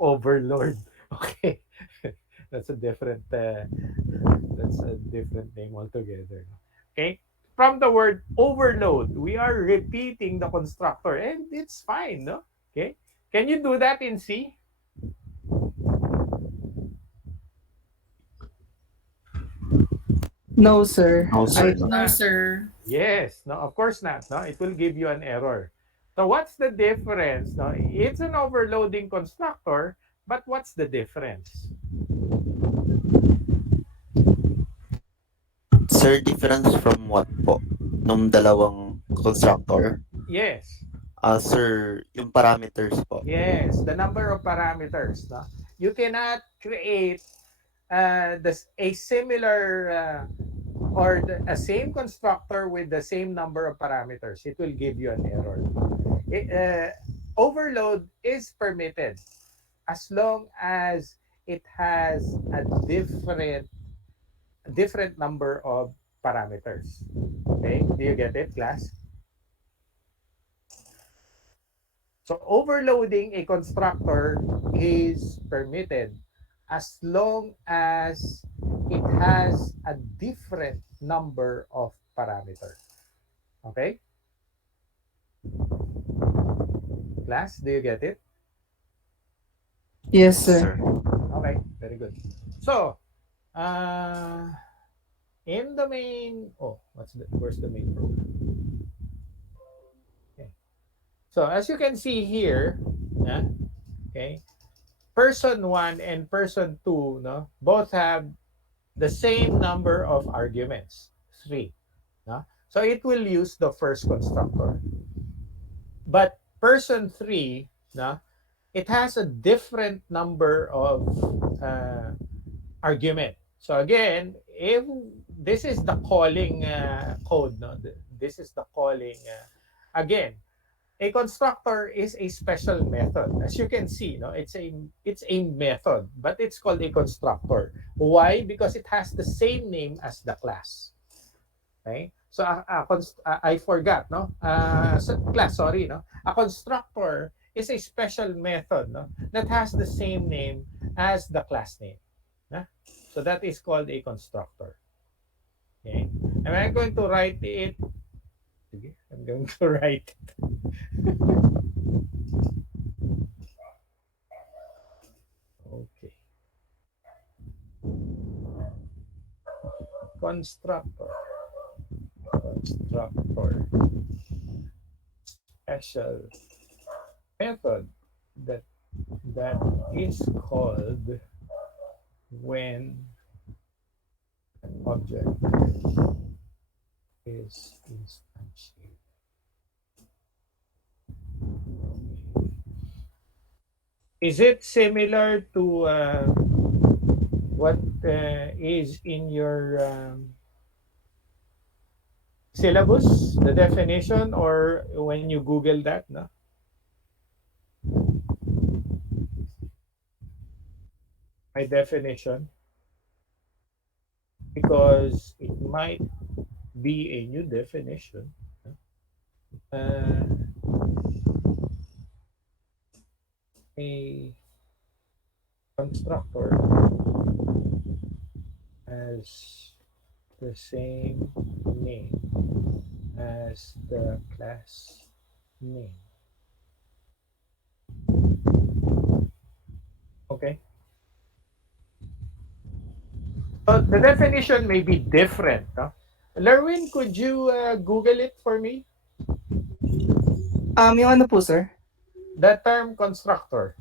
overlord. Okay. That's a different name altogether. No? Okay? From the word overload, we are repeating the constructor and it's fine, no? Okay? Can you do that in C? No, sir. No, sir. Course No. No, not. sir. Yes, no, of course not. No, it will give you an error. So what's the difference? No, it's an overloading constructor, but what's the difference? Sir, difference from what po? Nung dalawang constructor? Yes, Sir, yung parameters po. yes, the number of parameters. No, you cannot create a similar or a same constructor with the same number of parameters. It will give you an error. Overload is permitted as long as it has a different number of parameters. Okay, do you get it, class? So overloading a constructor is permitted as long as it has a different number of parameters. Okay? Class, do you get it? Yes, Yes, sir. sir. Okay, very good. So, in the main, where's the main program? Okay. So, as you can see here, okay, person 1 and person 2, no, both have the same number of arguments, 3. No? So, it will use the first constructor. But person 3, no, it has a different number of argument. So again, if this is the calling code, no, this is the calling. Again, a constructor is a special method. As you can see, no, it's a method, but it's called a constructor. Why? Because it has the same name as the class. Okay. So I forgot, no. Class, sorry, no. A constructor is a special method, no, that has the same name as the class name. So that is called a constructor. Okay. And I'm going to write it. I'm going to write it. Okay. Constructor. Special method that is called when an object is instantiated. Is it similar to what is in your syllabus, the definition, or when you Google that? No? My definition, because it might be a new definition. A constructor has the same name as the class name. Okay. So the definition may be different. No? Lerwin, could you Google it for me? Yung ano po, sir? The term constructor.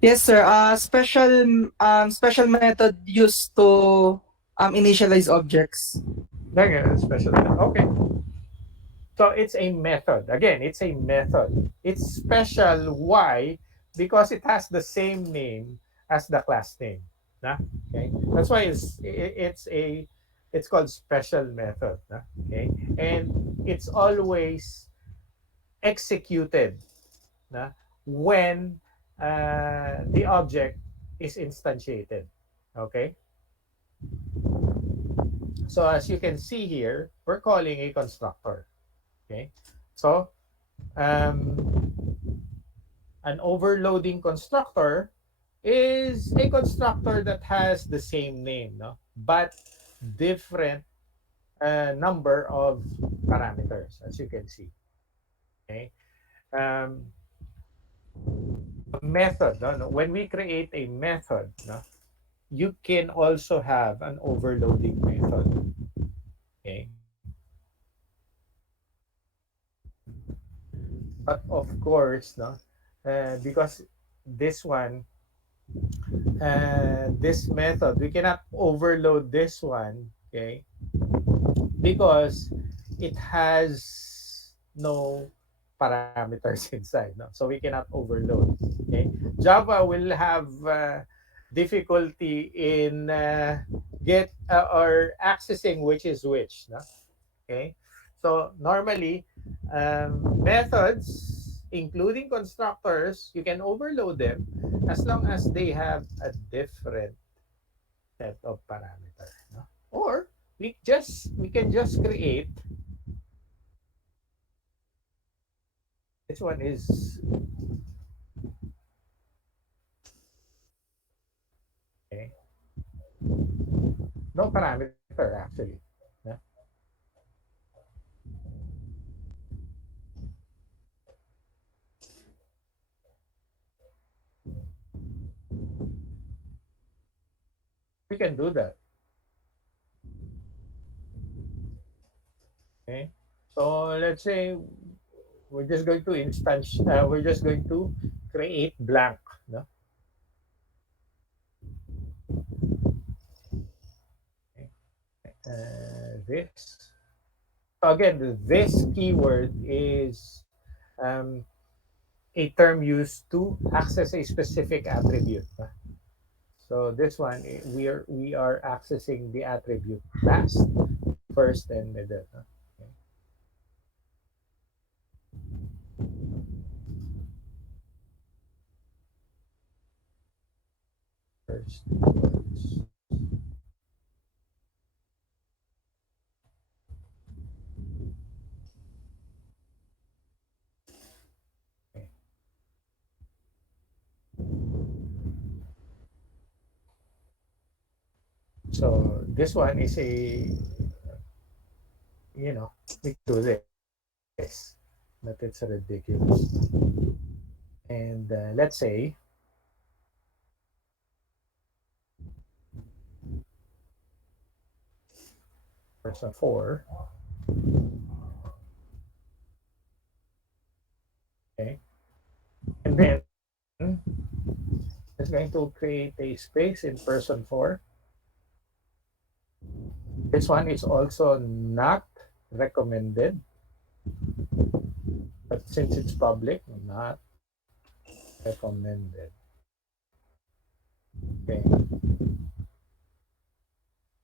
Yes, sir. Special method used to initialize objects. Special. Okay. So it's a method. Again, it's a method. It's special. Why? Because it has the same name as the class name. Nah? Okay. That's why it's called special method. Nah? Okay. And it's always executed when the object is instantiated. Okay. So as you can see here, we're calling a constructor. Okay. So an overloading constructor is a constructor that has the same name, no, but different number of parameters, as you can see. Okay. Um, a method, no? When we create a method, no? You can also have an overloading method. Okay. But of course, no, because this one, this method, we cannot overload this one, okay, because it has no parameters inside, no? So we cannot overload. Okay, Java will have difficulty in get or accessing which is which, no? Okay, so normally methods, including constructors, you can overload them as long as they have a different set of parameters. No? Or we can just create, this one is okay, no parameter actually. No? We can do that. Okay, so let's say we're just going to we're just going to create blank. No? Okay. This. So again, this keyword is um, a term used to access a specific attribute. So this one, we are accessing the attribute last, first, and middle. Okay. First. Okay. So this one is a, we do this, but it's ridiculous. And let's say person 4. Okay. And then it's going to create a space in person 4. This one is also not recommended, but since it's public, not recommended. Okay.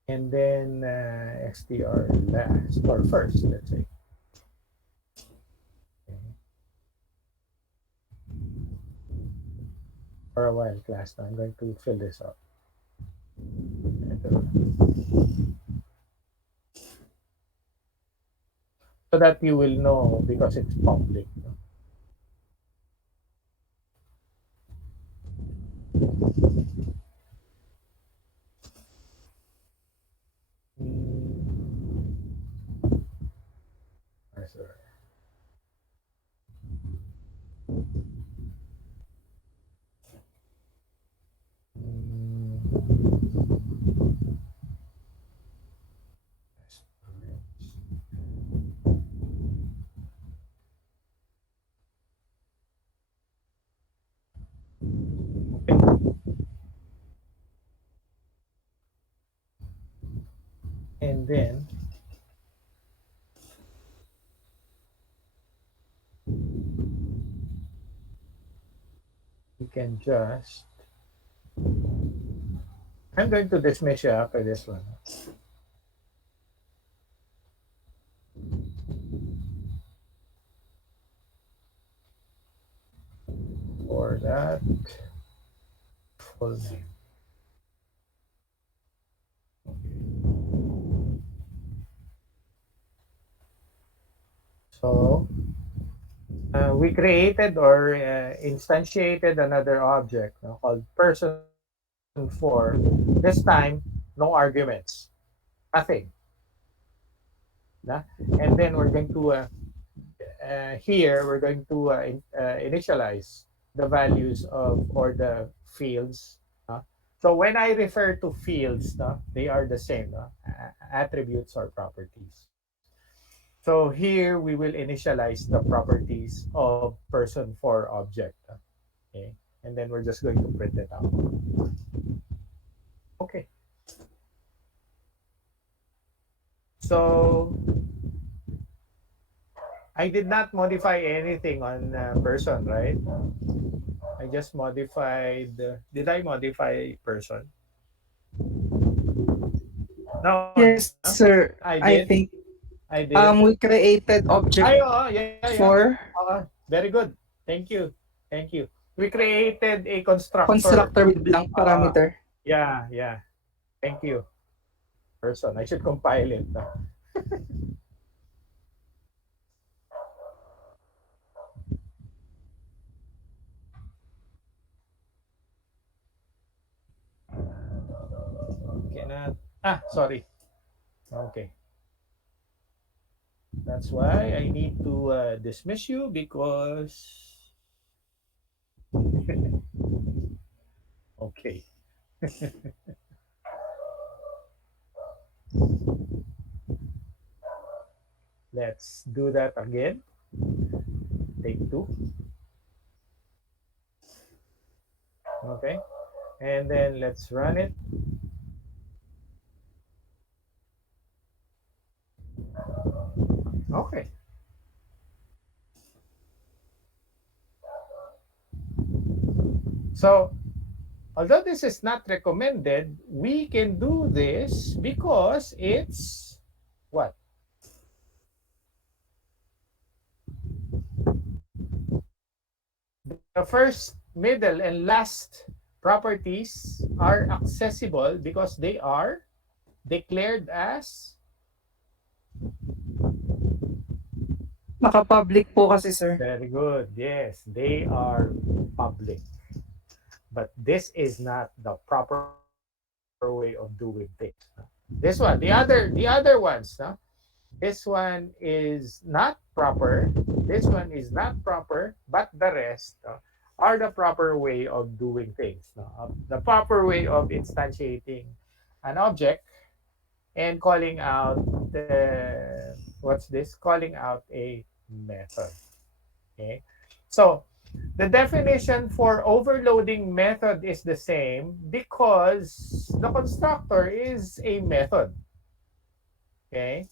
And then str last or first, let's say. Okay. For a while, class, now I'm going to fill this up. So that you will know because it's public. Sir. And then you can just, I'm going to dismiss you after this one. For that full name. So we created or instantiated another object, called person 4. This time, no arguments, nothing. Na? And then we're going to here we're going to initialize the values of or the fields. So when I refer to fields, they are the same, attributes or properties. So here we will initialize the properties of person for object. Okay, and then we're just going to print it out. Okay. So I did not modify anything on person, right? I just modified. Did I modify person? No, Yes, no? sir. I I did. think I did. we created object Ay, oh, yeah, yeah. 4 Very good. Thank you. Thank you. We created a constructor. constructor with blank Uh, parameter. yeah, yeah. Thank you. Person. I should compile it. Cannot. Sorry. Okay. That's why I need to dismiss you because. Okay. Let's do that again. Take two. Okay. And then let's run it. Okay. So, although this is not recommended, we can do this because it's what? The first, middle, and last properties are accessible because they are declared as Naka-public po kasi, sir. very good. Yes, they are public. But this is not the proper way of doing things. This one, the other ones, this one is not proper. This one is not proper, but the rest are the proper way of doing things. The proper way of instantiating an object and calling out what's this? Calling out a method. Okay. So the definition for overloading method is the same because the constructor is a method. Okay.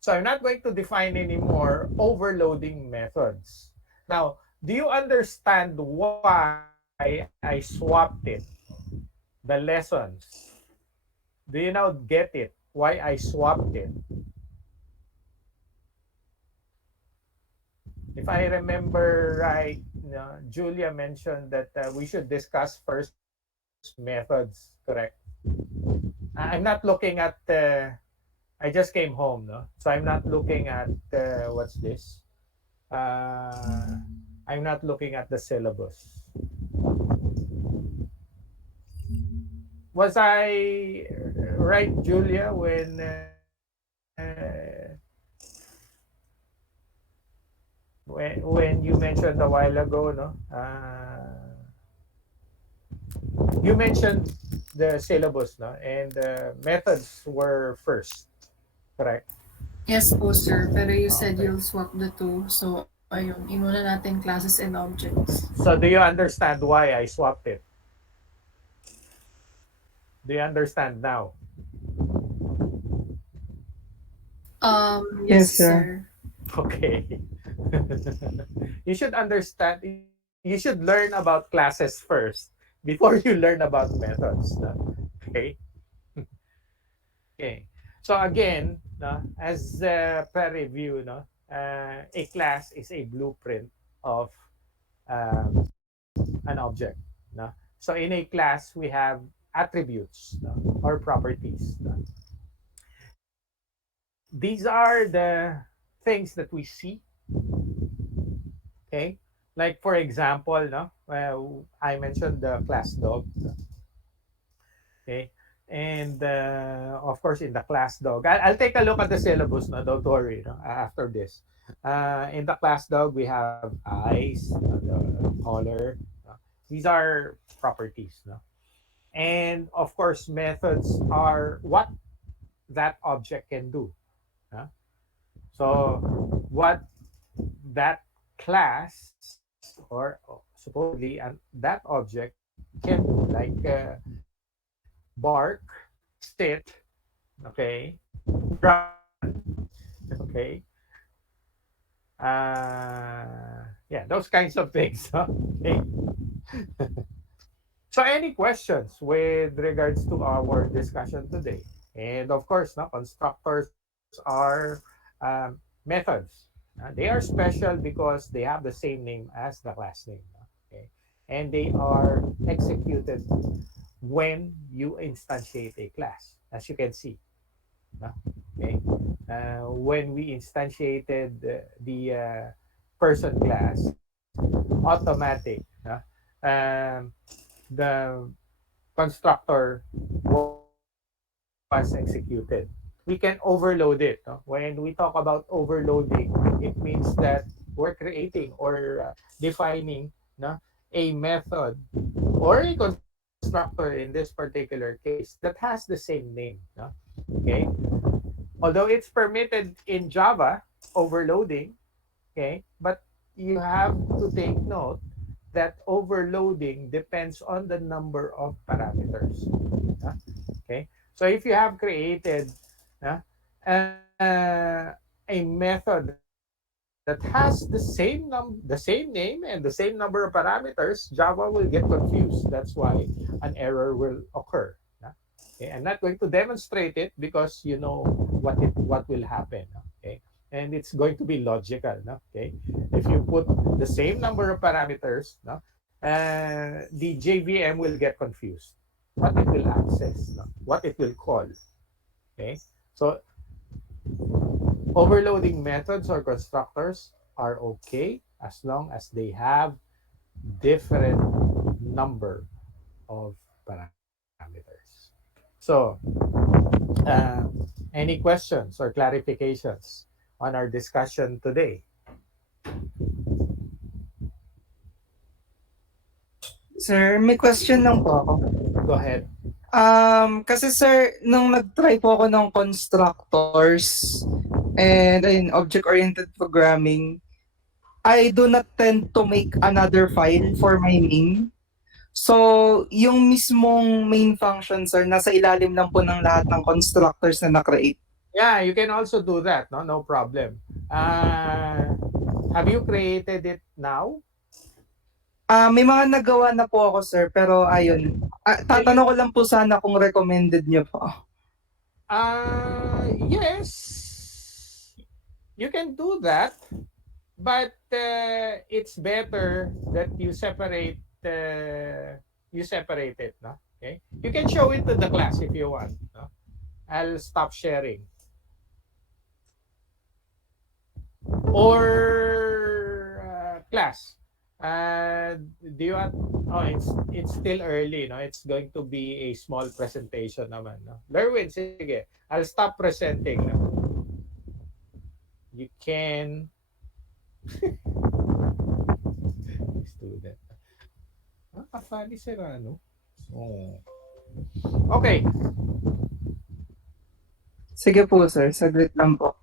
So I'm not going to define anymore overloading methods. Now, do you understand why I swapped it? The lessons. Do you now get it? Why I swapped it? If I remember right, Julia mentioned that we should discuss first methods, correct? I'm not looking at I just came home, no? So I'm not looking at what's this? I'm not looking at the syllabus. Was I right, Julia, when you mentioned a while ago, no? You mentioned the syllabus, no? And methods were first, correct? Yes po, sir. Pero you said Okay. you'll swap the two. So, ayun. Inuna natin classes and objects. So do you understand why I swapped it? Do you understand now? Yes, Yes, sir. sir. Okay. You should understand, you should learn about classes first before you learn about methods. Okay? Okay. So again, as per review, a class is a blueprint of um, an object. No? So in a class, we have attributes, or properties. These are the things that we see. Okay, like for example, I mentioned the class dog. Okay, And of course, in the class dog, I'll take a look at the syllabus. No, don't worry. No, after this, in the class dog, we have eyes, the color. No? These are properties. No? And of course, methods are what that object can do. No? So, what that class or supposedly that object can do, like bark, sit, okay, okay, yeah, those kinds of things. Okay. So, any questions with regards to our discussion today? And of course, no, constructors are methods. They are special because they have the same name as the class name. Okay, and they are executed when you instantiate a class, as you can see. Okay, when we instantiated the person class, automatic. Um, the constructor was executed. We can overload it. No? When we talk about overloading, it means that we're creating or defining no, a method or a constructor in this particular case that has the same name. No? Okay. Although it's permitted in Java, overloading, okay, but you have to take note that overloading depends on the number of parameters. Okay, so if you have created uh, a method that has the same name and the same number of parameters, Java will get confused. That's why an error will occur. Okay, I'm not going to demonstrate it because you know what will happen. Okay, and it's going to be logical. No? Okay, if you put the same number of parameters, no, the JVM will get confused. What it will access, no? What it will call. Okay, so overloading methods or constructors are okay as long as they have different number of parameters. So, any questions or clarifications on our discussion today? Sir, may question lang po ako. Go ahead. Kasi sir, nung nag-try po ako ng constructors and ayun, object-oriented programming, I do not tend to make another file for my main. So, yung mismong main function, sir, nasa ilalim lang po ng lahat ng constructors na na-create. Yeah, you can also do that. No problem. Have you created it now? May mga nagawa na po ako, sir, pero ayun. Tatanong ko lang po sana kung recommended niyo po. Yes, you can do that, but it's better that you separate it. No? Okay, you can show it to the class if you want. No? I'll stop sharing. Or class. Do you want? Oh, it's still early, no? It's going to be a small presentation naman, no? Lerwin, sige. I'll stop presenting, no? You can student. Funny sila, no? Oh. Okay. Sige po, sir. Saglit lang po.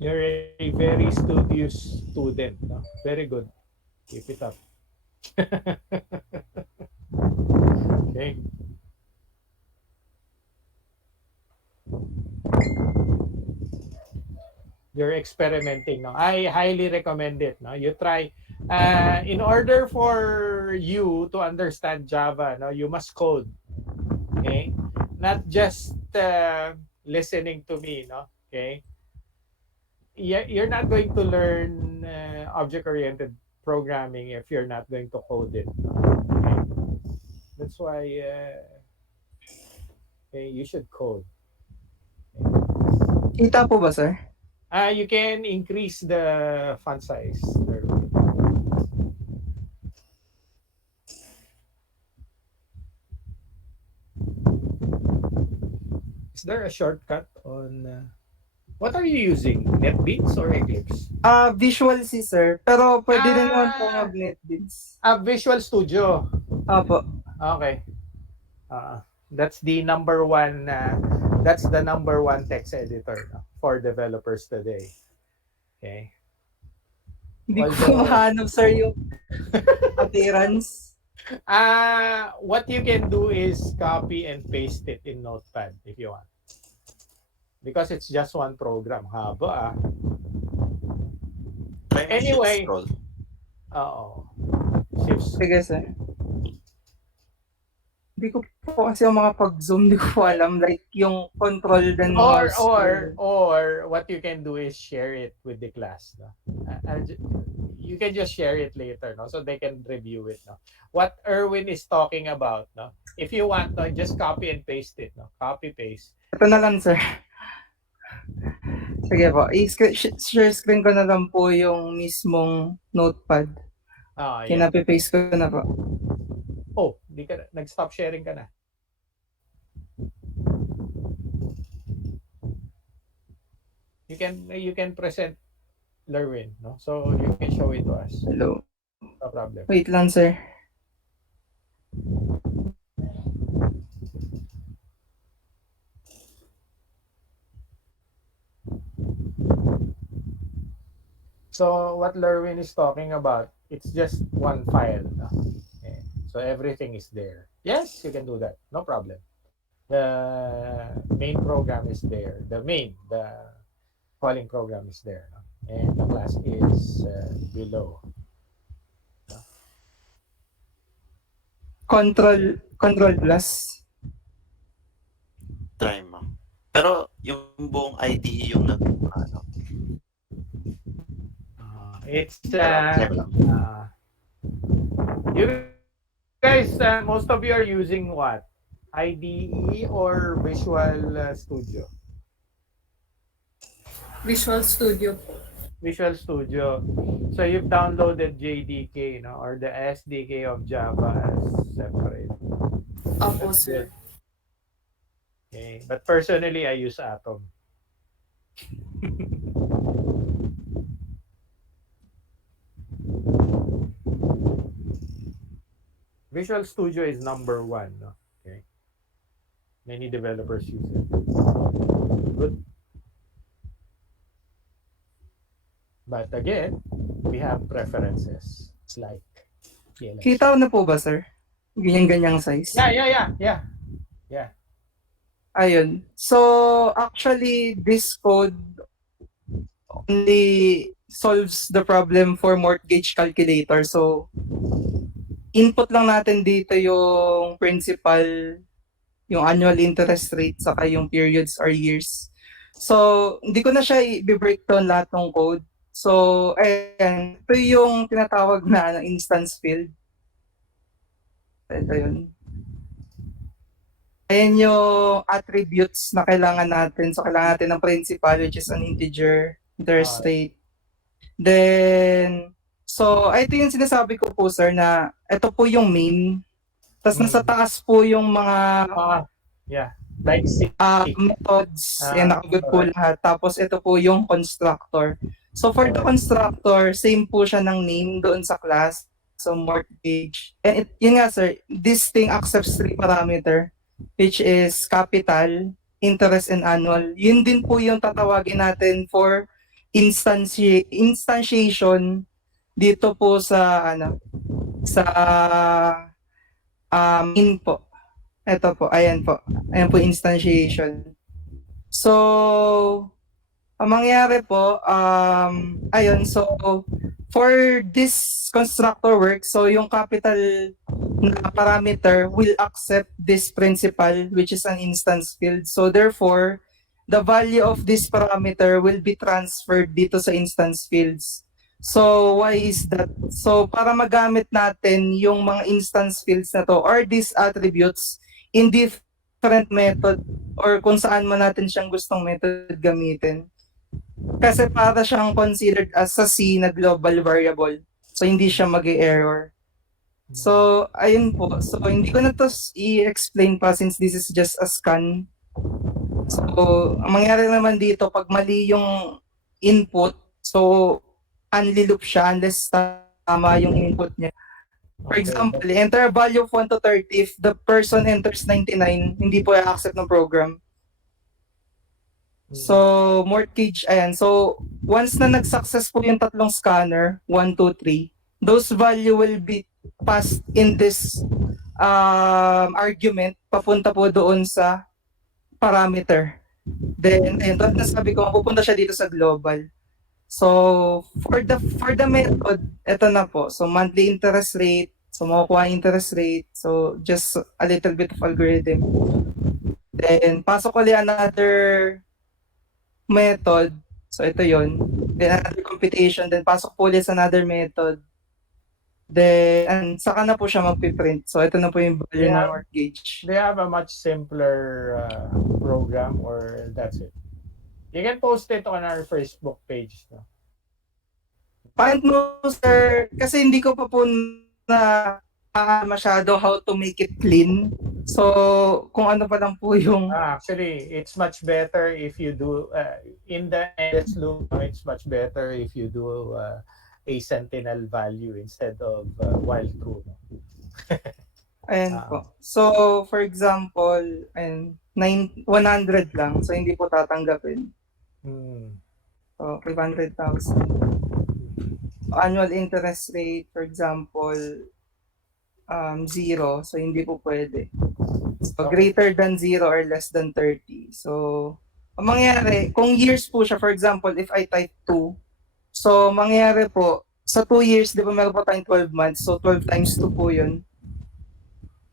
You're a very studious student, no? Very good. Keep it up. Okay. You're experimenting, no? I highly recommend it, no? You try. In order for you to understand Java, no, you must code. Okay, not just listening to me, no. Okay. you're not going to learn object-oriented programming if you're not going to code it. Okay? That's why you should code. Kita po ba, sir? You can increase the font size. Is there a shortcut on what are you using? NetBeans or Eclipse? Visual C, sir. Pero pwede rin naman po Ah! mag-NetBeans. Visual Studio. Apo. Okay. That's the number one text editor, no, for developers today. Okay. Hindi ko Although- mahanap, sir, yung appearance. What you can do is copy and paste it in Notepad if you want. Because it's just one program. Haba. Try mo Anyway. shift scroll. Oo. Shifts. Sige, sir. Hindi ko po kasi yung mga pag-zoom, hindi ko po alam. Like, yung control then mouse. Or what you can do is share it with the class. No? You can just share it later, no, so they can review it. No, what Erwin is talking about. No, if you want, no, just copy and paste it. No, copy paste. Ito na lang, sir. Sige po. Share screen ko na lang po yung mismong notepad. Yeah. Kinapaste ko na po. Oh, nag-stop sharing ka na. You can present Lerwin, no? So you can show it to us. Hello. No problem. Wait lang, sir. So what Lerwin is talking about, it's just one file. No? Okay. So everything is there. Yes, you can do that. No problem. The main program is there. The calling program is there. No? And the class is below. Control plus. Try mo. Pero yung buong IDE yung ano. It's Try mo lang. you guys, most of you are using what? IDE or Visual Studio? Visual Studio po. Visual Studio. So you've downloaded JDK, no, or the SDK of Java as separate. Opo, That's sir. good. Okay. But personally, I use Atom. Visual Studio is number one. No? Okay. Many developers use it. Good. But again, we have preferences. It's like PLS. Kita na po ba, sir? Ganyan-ganyang size. Yeah. Ayun. So, actually, this code only solves the problem for mortgage calculator. So, input lang natin dito yung principal, yung annual interest rate, saka yung periods or years. So, hindi ko na siya i-breakdown lahat ng code. So, ayan. Ito yung tinatawag na instance field. Ito yun. Ayan yung attributes na kailangan natin. So, kailangan natin ng principal, which is an integer, interest rate. Then, so, ito yung sinasabi ko po, sir, na ito po yung main. Tapos nasa taas po yung mga Like methods. Ayan, nakagot po lahat. Tapos ito po yung constructor. So, for the constructor, same po siya ng name doon sa class. So, mortgage. And yun nga, sir, this thing accepts 3 parameter, which is capital, interest, and annual. Yun din po yung tatawagin natin for instantiation dito po sa main po. Ito po, ayan po. Ayan po instantiation. So, ang mangyayari po, ayun, so for this constructor work, so yung capital na parameter will accept this principal, which is an instance field. So therefore, the value of this parameter will be transferred dito sa instance fields. So why is that? So para magamit natin yung mga instance fields na to or these attributes in different method or kung saan man natin siyang gustong method gamitin. Kasi para siyang considered as a C na global variable. So hindi siya mag-error. So, ayun po. So, hindi ko na to i-explain pa since this is just a scan. So, ang mangyari naman dito, pag mali yung input, so, unli loop siya unless tama yung input niya. For Okay. example, enter a value of 1 to 30. If the person enters 99, hindi po i-accept ng program. So, mortgage, ayan. So, once na nag-success po yung tatlong scanner, 1, 2, 3, those value will be passed in this argument papunta po doon sa parameter. Then, ayun, tulad na sabi ko, pupunta siya dito sa global. So, for the method, ito na po. So, monthly interest rate. So, makukuha interest rate. So, just a little bit of algorithm. Then, pasok ulit another method. So, ito yon. Then, another computation. Then, pasok po ulit sa another method. Then, saka na po siya magpiprint. So, ito na po yung value ng mortgage. They have a much simpler program, or that's it? You can post it on our Facebook page. No? Paano mo, sir? Kasi hindi ko pa po na masyado how to make it clean. So, kung ano pa lang po yung... Actually, it's much better if you do, in the endless loop, it's much better if you do a sentinel value instead of while true. No? Ayan po. So, for example, 100 lang. So, hindi po tatanggapin. So, 500,000. Annual interest rate, for example, 0. So, hindi po pwede. So, greater than 0 or less than 30. So, ang mangyari, kung years po siya, for example, if I type 2, so, mangyari po, sa 2 years, di ba meron po tayong 12 months, so 12 times 2 po yun.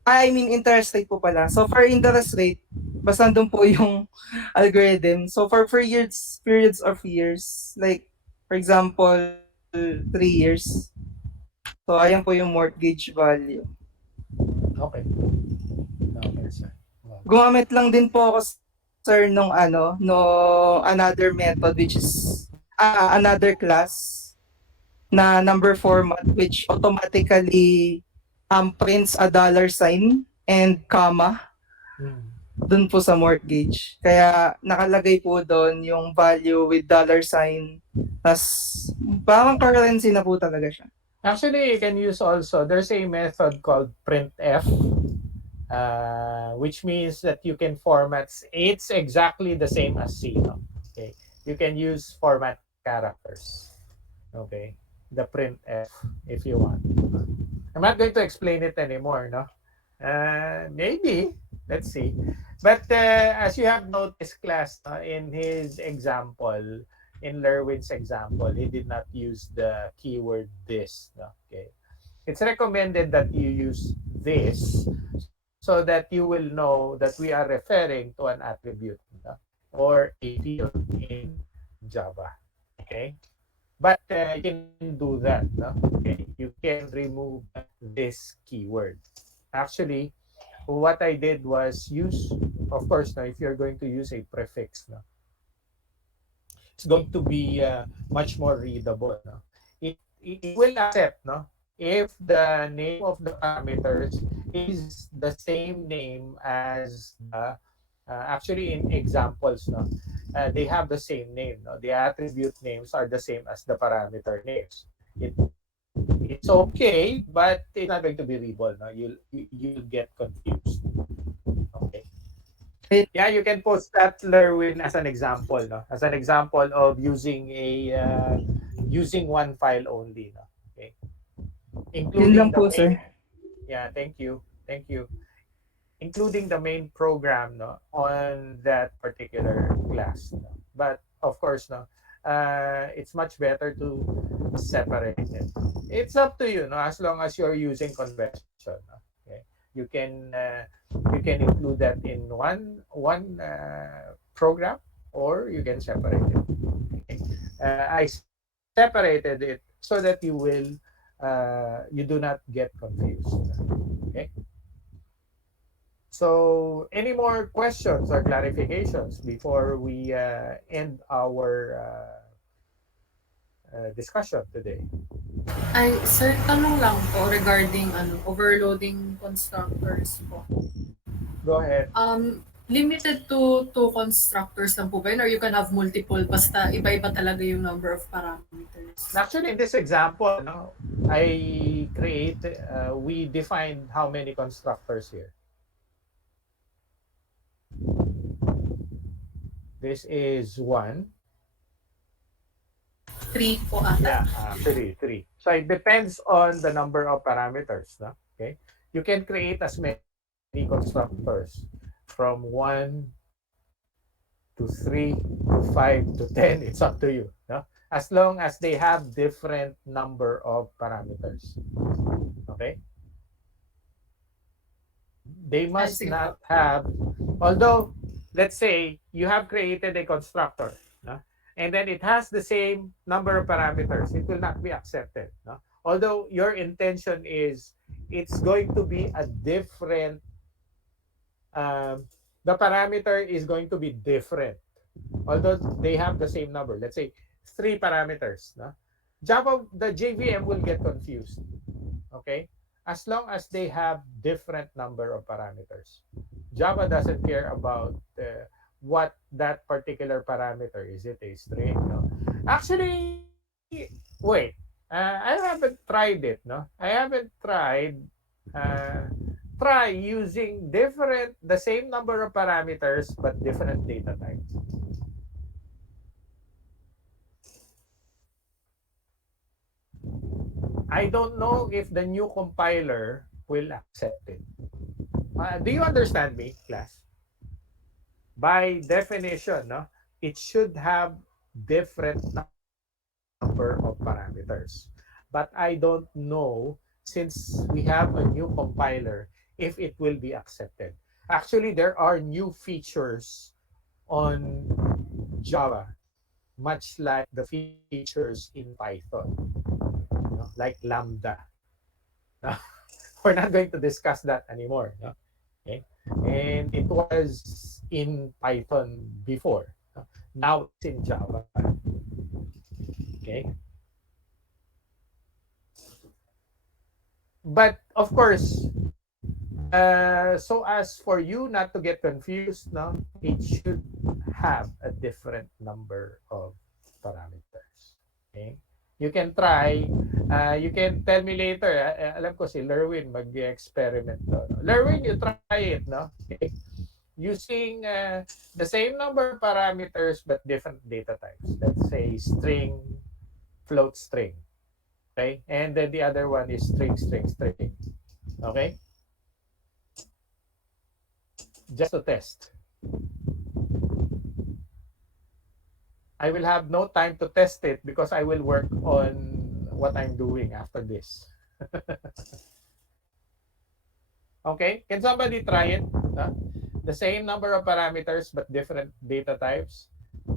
I mean, interest rate po pala. So, for interest rate, basta doon po yung algorithm. So, for periods of years, like, for example, 3 years. So, ayan po yung mortgage value. Okay. Okay, sir. Gumamit lang din po ako, sir, nung another method, which is another class na number format, which automatically prints a dollar sign and comma dun po sa mortgage. Kaya nakalagay po doon yung value with dollar sign. Tas parang currency na po talaga siya. Actually, you can use also, there's a method called printf, which means that you can format, it's exactly the same as C. No? Okay. You can use format characters. Okay. The printf if you want. I'm not going to explain it anymore, no? Maybe. Let's see. But as you have noticed, class, in his example, in Lerwin's example, he did not use the keyword this. Okay. It's recommended that you use this so that you will know that we are referring to an attribute or a field in Java. Okay. But you can do that. No? Okay. You can remove this keyword. Actually, what I did was use, of course, now if you're going to use a prefix, no, it's going to be much more readable. No? It will accept, no, if the name of the parameters is the same name as the, actually in examples, no, they have the same name. No? The attribute names are the same as the parameter names. It's okay, but it's not going to be readable. No? You'll get confused. Okay. Yeah, you can post that, Lerwin, as an example. No? As an example of using a using one file only. No? Okay. Yun lang po, sir. Yeah, thank you. Thank you. Including the main program, no, on that particular class. No? But of course, no, it's much better to separate it. It's up to you, no, as long as you're using convention. No? Okay, you can include that in one program, or you can separate it. Okay. I separated it so that you do not get confused. Okay. So, any more questions or clarifications before we end our discussion today? Ay, sir, tanong lang po regarding overloading constructors po. Go ahead. Limited to two constructors lang po ba yun? Or you can have multiple basta iba-iba talaga yung number of parameters? Actually, in this example, no, we defined how many constructors here. This is 1. 3 po ata. Yeah, actually 3. So it depends on the number of parameters. No? Okay, you can create as many constructors from 1 to 3 to 5 to 10. It's up to you. No? As long as they have different number of parameters. Okay? They must not have, although, let's say, you have created a constructor, no? And then it has the same number of parameters, it will not be accepted. No? Although your intention is, it's going to be a different, the parameter is going to be different. Although they have the same number, let's say 3 parameters. No? Java, the JVM will get confused. Okay? As long as they have different number of parameters. Java doesn't care about what that particular parameter is. It a string? No? Actually, wait. I haven't tried it. No, I haven't tried. Try using the same number of parameters but different data types. I don't know if the new compiler will accept it. Do you understand me, class? By definition, no, it should have different number of parameters. But I don't know, since we have a new compiler, if it will be accepted. Actually, there are new features on Java, much like the features in Python, like Lambda. We're not going to discuss that anymore. No? Okay? And it was in Python before. Now it's in Java. Okay? But of course, so as for you not to get confused, no, it should have a different number of parameters. Okay? You can try, you can tell me later. Alam ko si Lerwin mag-experiment to. No? Lerwin, you try it, no? Okay. Using the same number of parameters but different data types. Let's say string, float string. Okay? And then the other one is string, string, string. Okay? Just to test. I will have no time to test it because I will work on what I'm doing after this. Okay? Can somebody try it? Huh? The same number of parameters but different data types.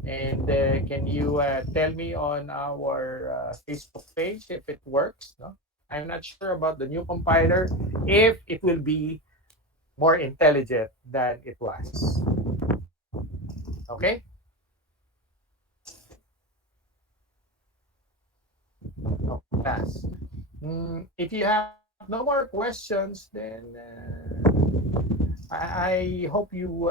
And can you tell me on our Facebook page if it works? No? I'm not sure about the new compiler, if it will be more intelligent than it was. Okay? Class. If you have no more questions, then I hope you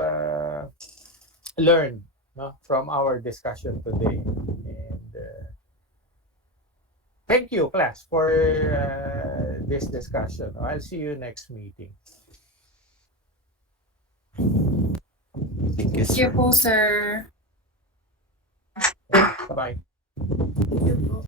learned, no, from our discussion today. And thank you, class, for this discussion. I'll see you next meeting. Thank you, Thank you sir. po, sir. Bye-bye. Thank you po.